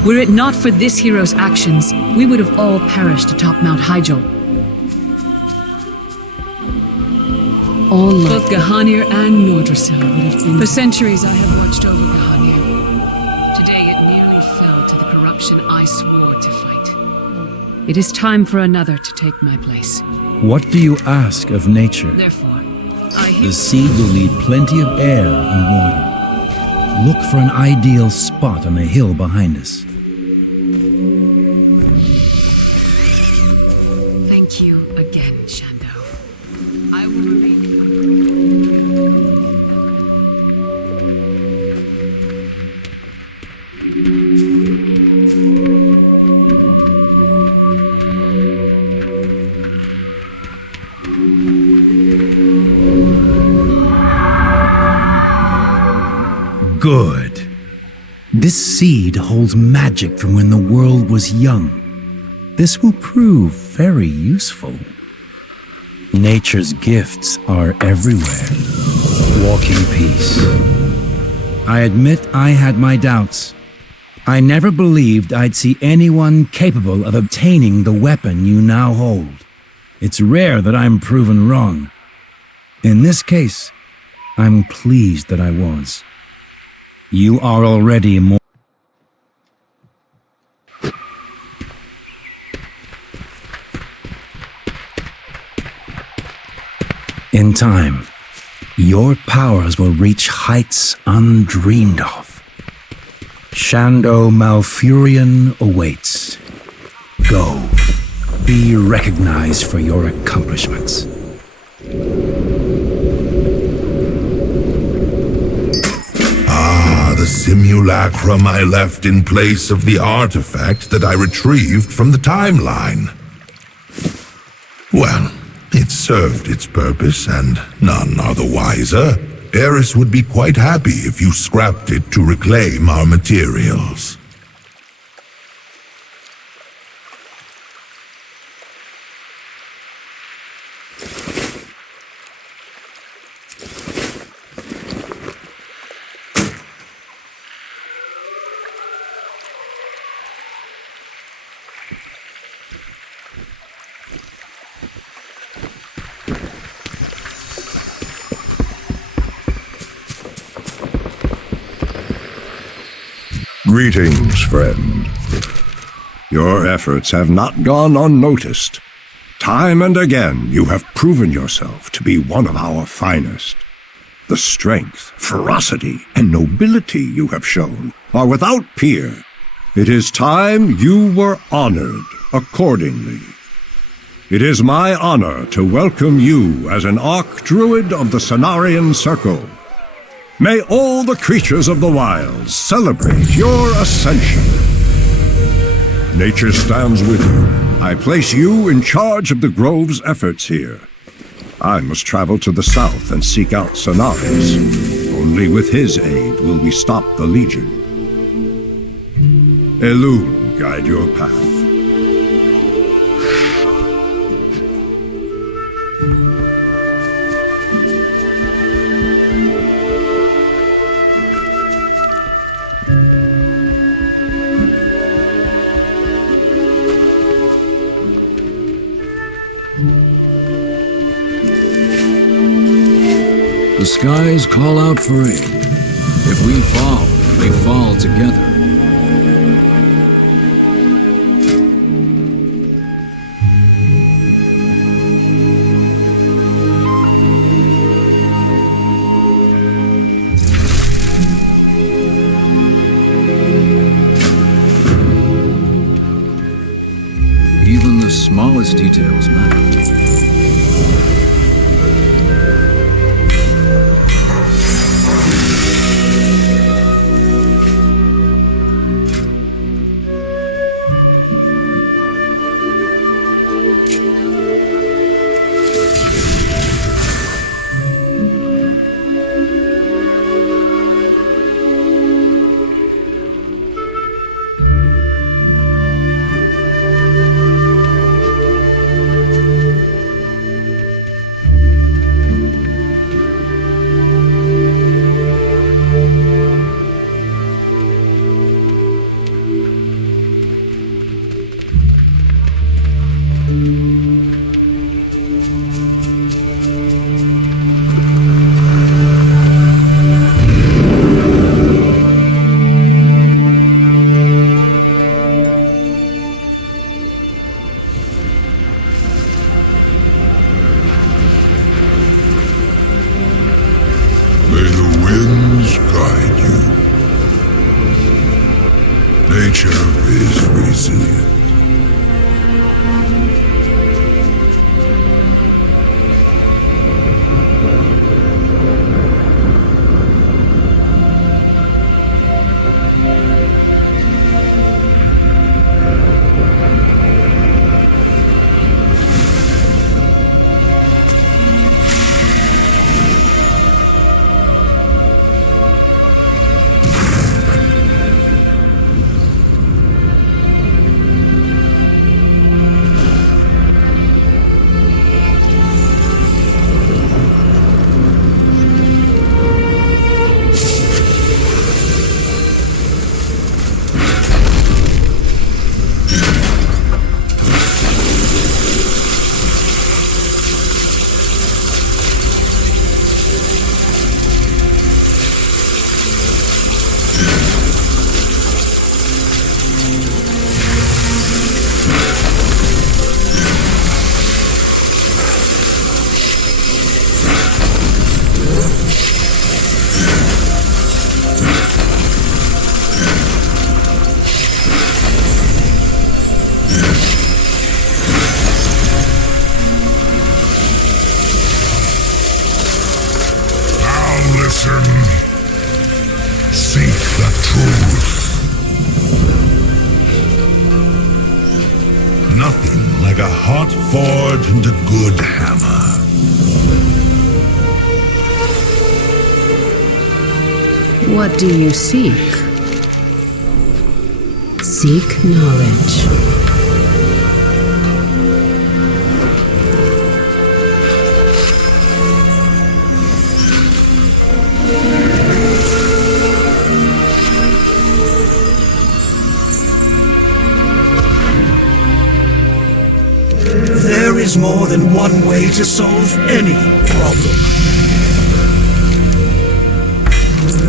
Were it not for this hero's actions, we would have all perished atop Mount Hyjal. All both Gahanir and Nordrassil would have been... For centuries I have watched over Gahanir. Today it nearly fell to the corruption I swore to fight. It is time for another to take my place. What do you ask of nature? Therefore, The seed will need plenty of air and water. Look for an ideal spot on the hill behind us. Thank you again, Shando. I will remain... Good. This seed holds magic from when the world was young. This will prove very useful. Nature's gifts are everywhere. Walk in peace. I admit I had my doubts. I never believed I'd see anyone capable of obtaining the weapon you now hold. It's rare that I'm proven wrong. In this case, I'm pleased that I was. You are already more... In time, your powers will reach heights undreamed of. Shando Malfurion awaits. Go. Be recognized for your accomplishments. The simulacrum I left in place of the artifact that I retrieved from the timeline. Well, it served its purpose, and none are the wiser. Eris would be quite happy if you scrapped it to reclaim our materials. Greetings, friend. Your efforts have not gone unnoticed. Time and again, you have proven yourself to be one of our finest. The strength, ferocity, and nobility you have shown are without peer. It is time you were honored accordingly. It is my honor to welcome you as an Archdruid of the Cenarian Circle. May all the creatures of the wilds celebrate your ascension. Nature stands with you. I place you in charge of the Grove's efforts here. I must travel to the south and seek out Cenarius. Only with his aid will we stop the Legion. Elune, guide your path. The skies call out for aid. If we fall together. Even the smallest details matter. Nature is resilient. Seek the truth. Nothing like a hot forge and a good hammer. What do you seek? Seek knowledge. There is more than one way to solve any problem.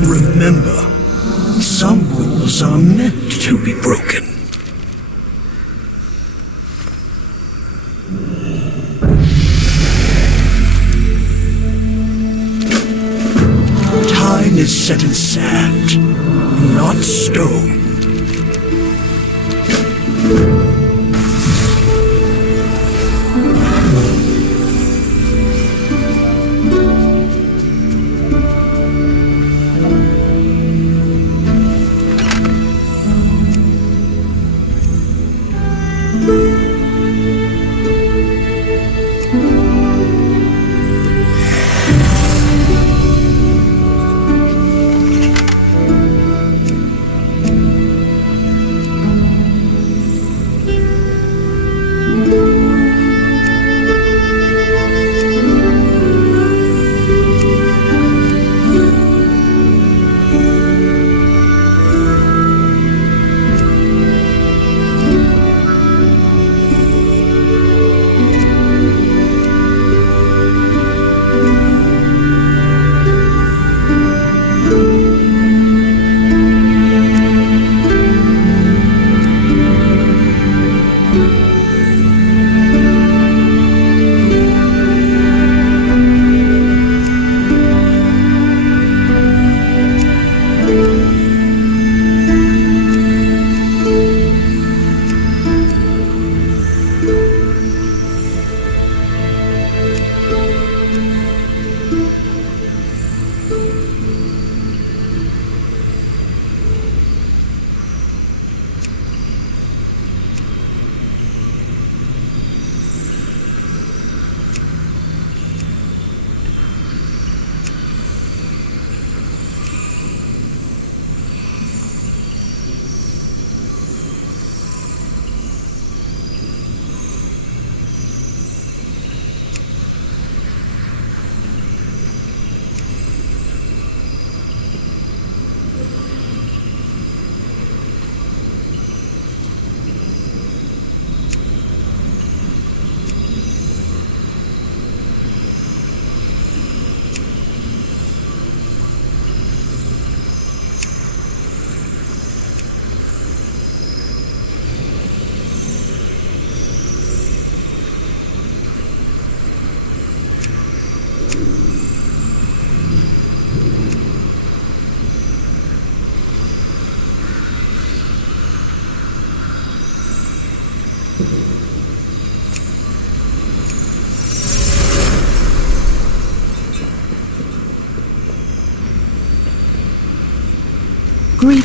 Remember, some rules are meant to be broken. Time is set in sand, not stone.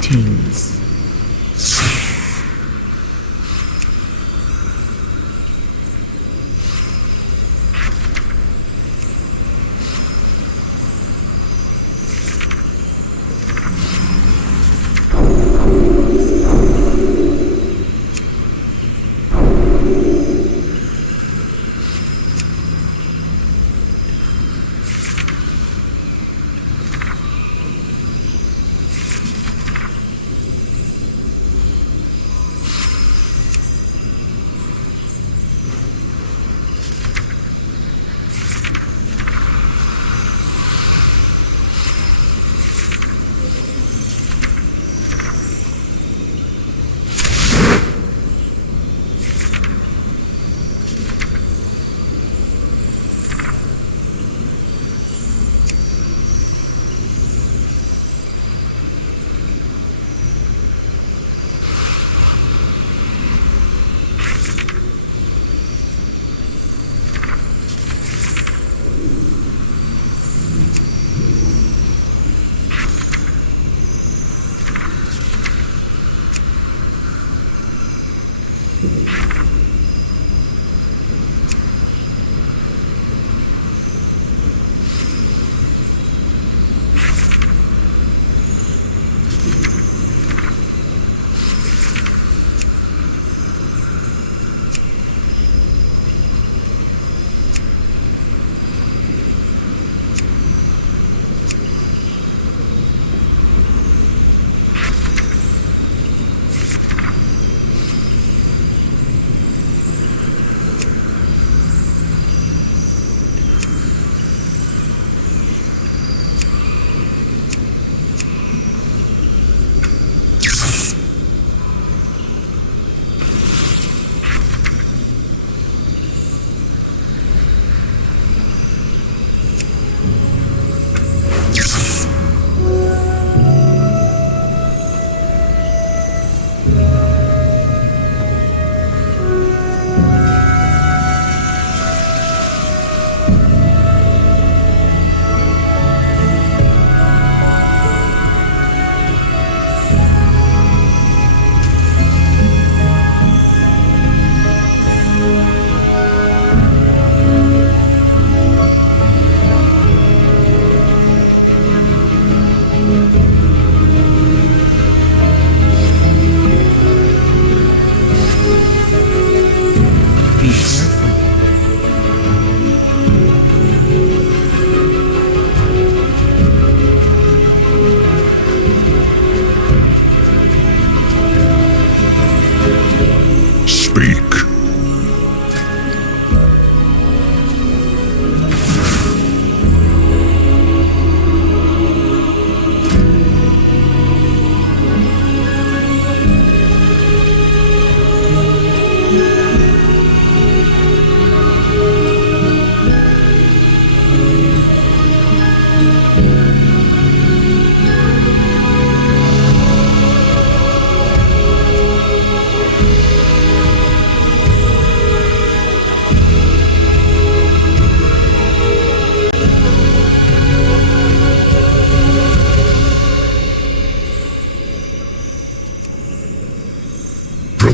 Greetings.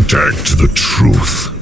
Protect the truth.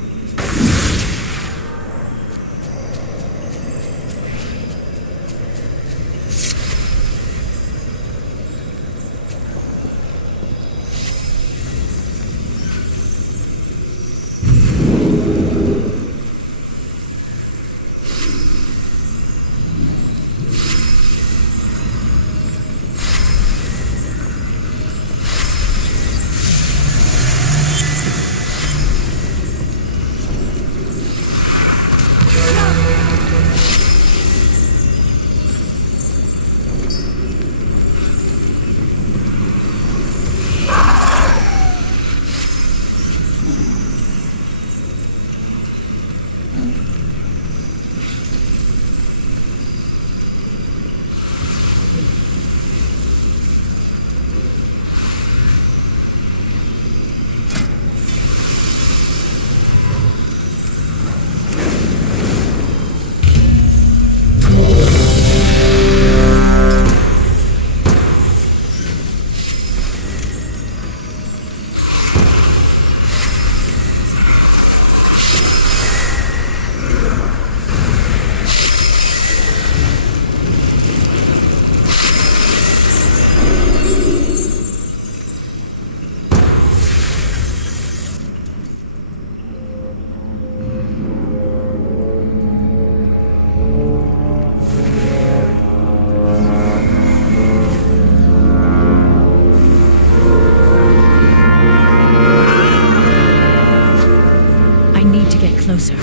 closer.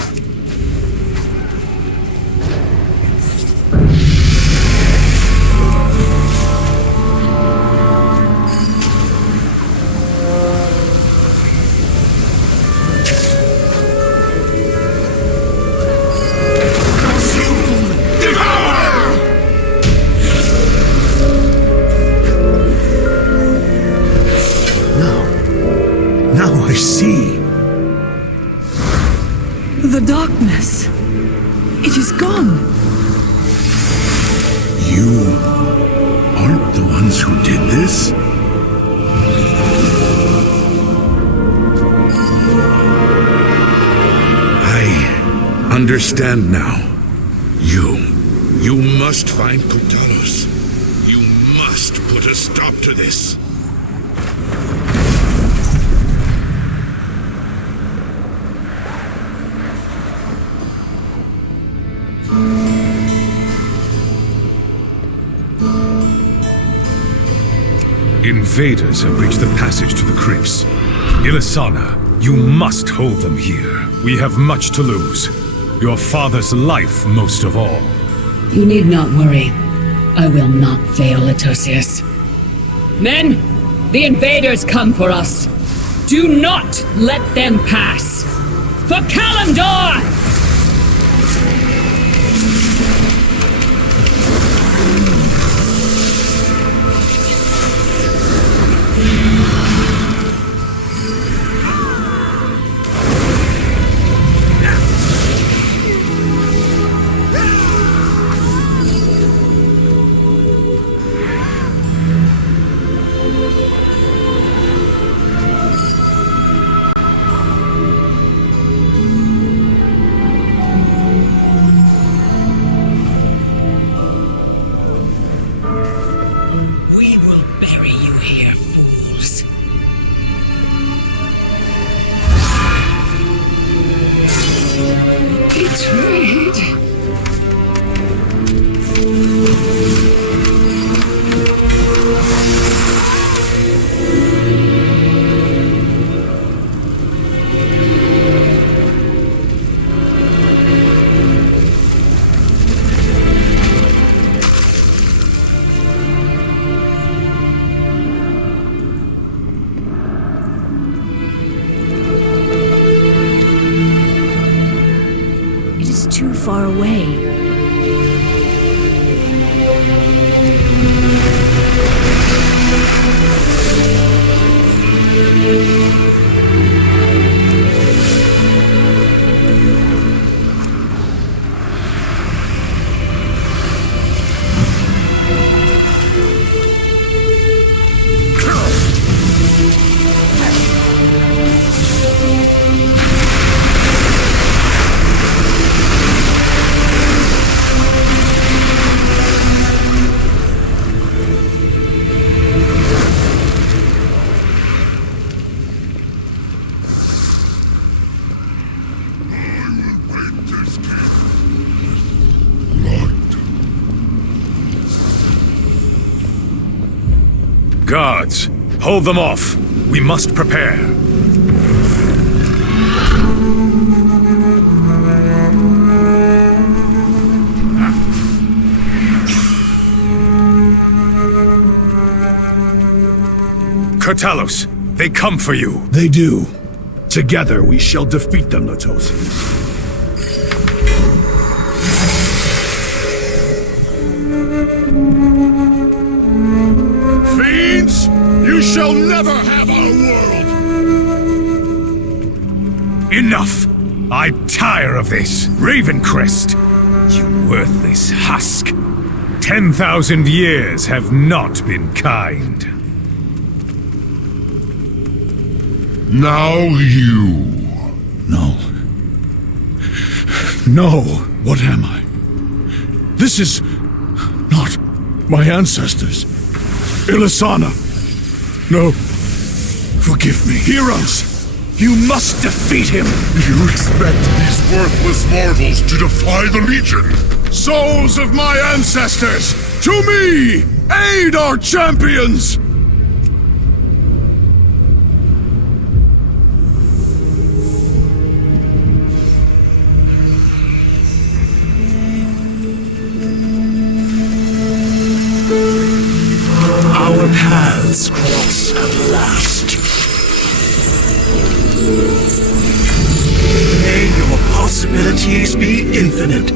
Now I see. The darkness. It is gone. You aren't the ones who did this? I understand now. You must find Kotalos. You must put a stop to this. Invaders have reached the passage to the crypts. Ilisana, you must hold them here. We have much to lose. Your father's life most of all. You need not worry. I will not fail, Latosius. Men, the invaders come for us. Do not let them pass. For Kalimdor! Too far away. Guards, hold them off. We must prepare. Kotalos, they come for you. They do. Together we shall defeat them, Latosius. Fiends! You shall never have our world! Enough! I tire of this. Ravencrest, you worthless husk. 10,000 years have not been kind. Now you. No. No. What am I? This is not my ancestors. Ilisana. No. Forgive me. Heroes! You must defeat him! You expect these worthless mortals to defy the Legion? Souls of my ancestors! To me! Aid our champions! possibilities be infinite.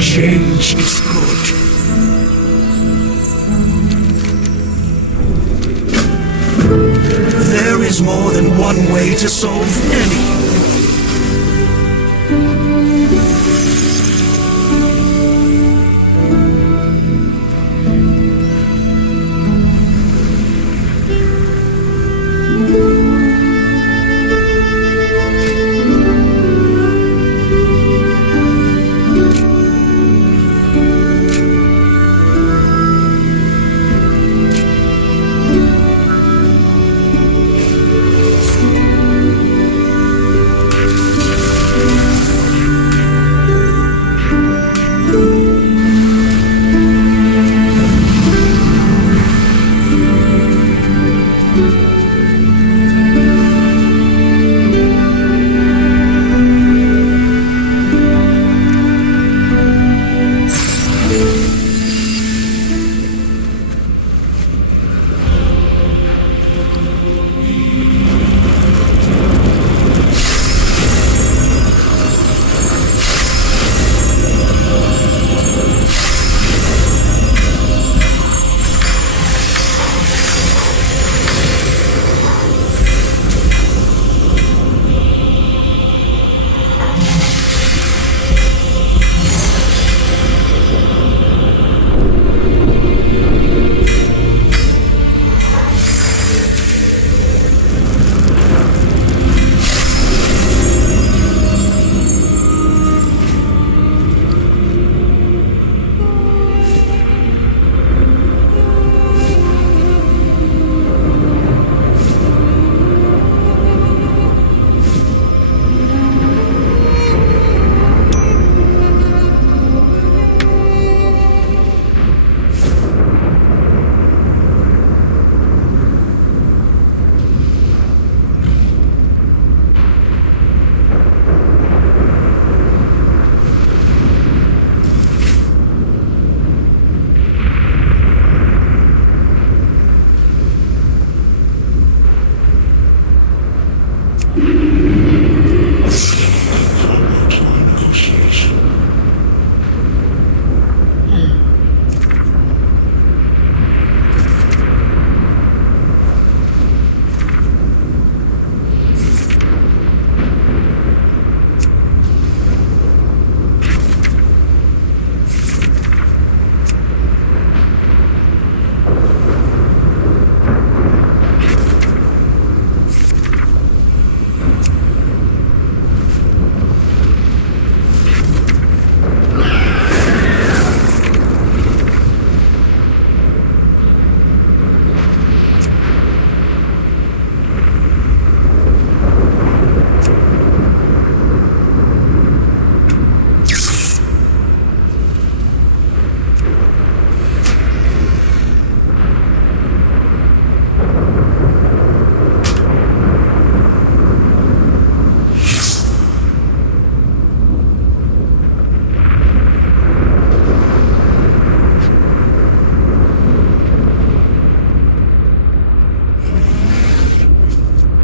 Change is good. There is more than one way to solve any.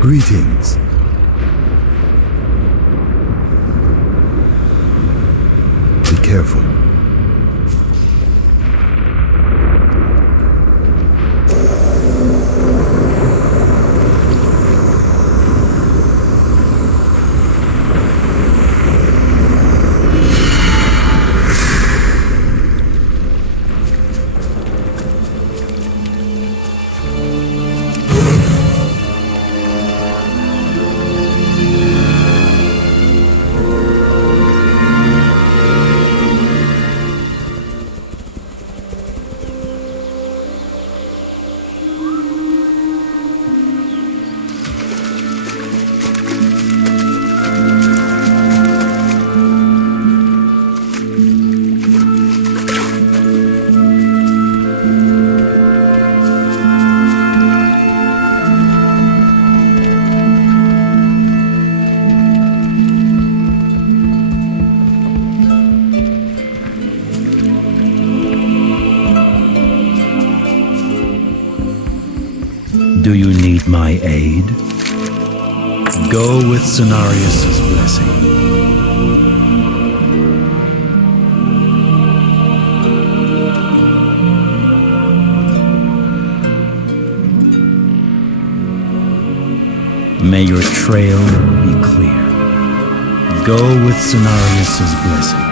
Greetings. Be careful. Do you need my aid? Go with Cenarius' blessing. May your trail be clear. Go with Cenarius' blessing.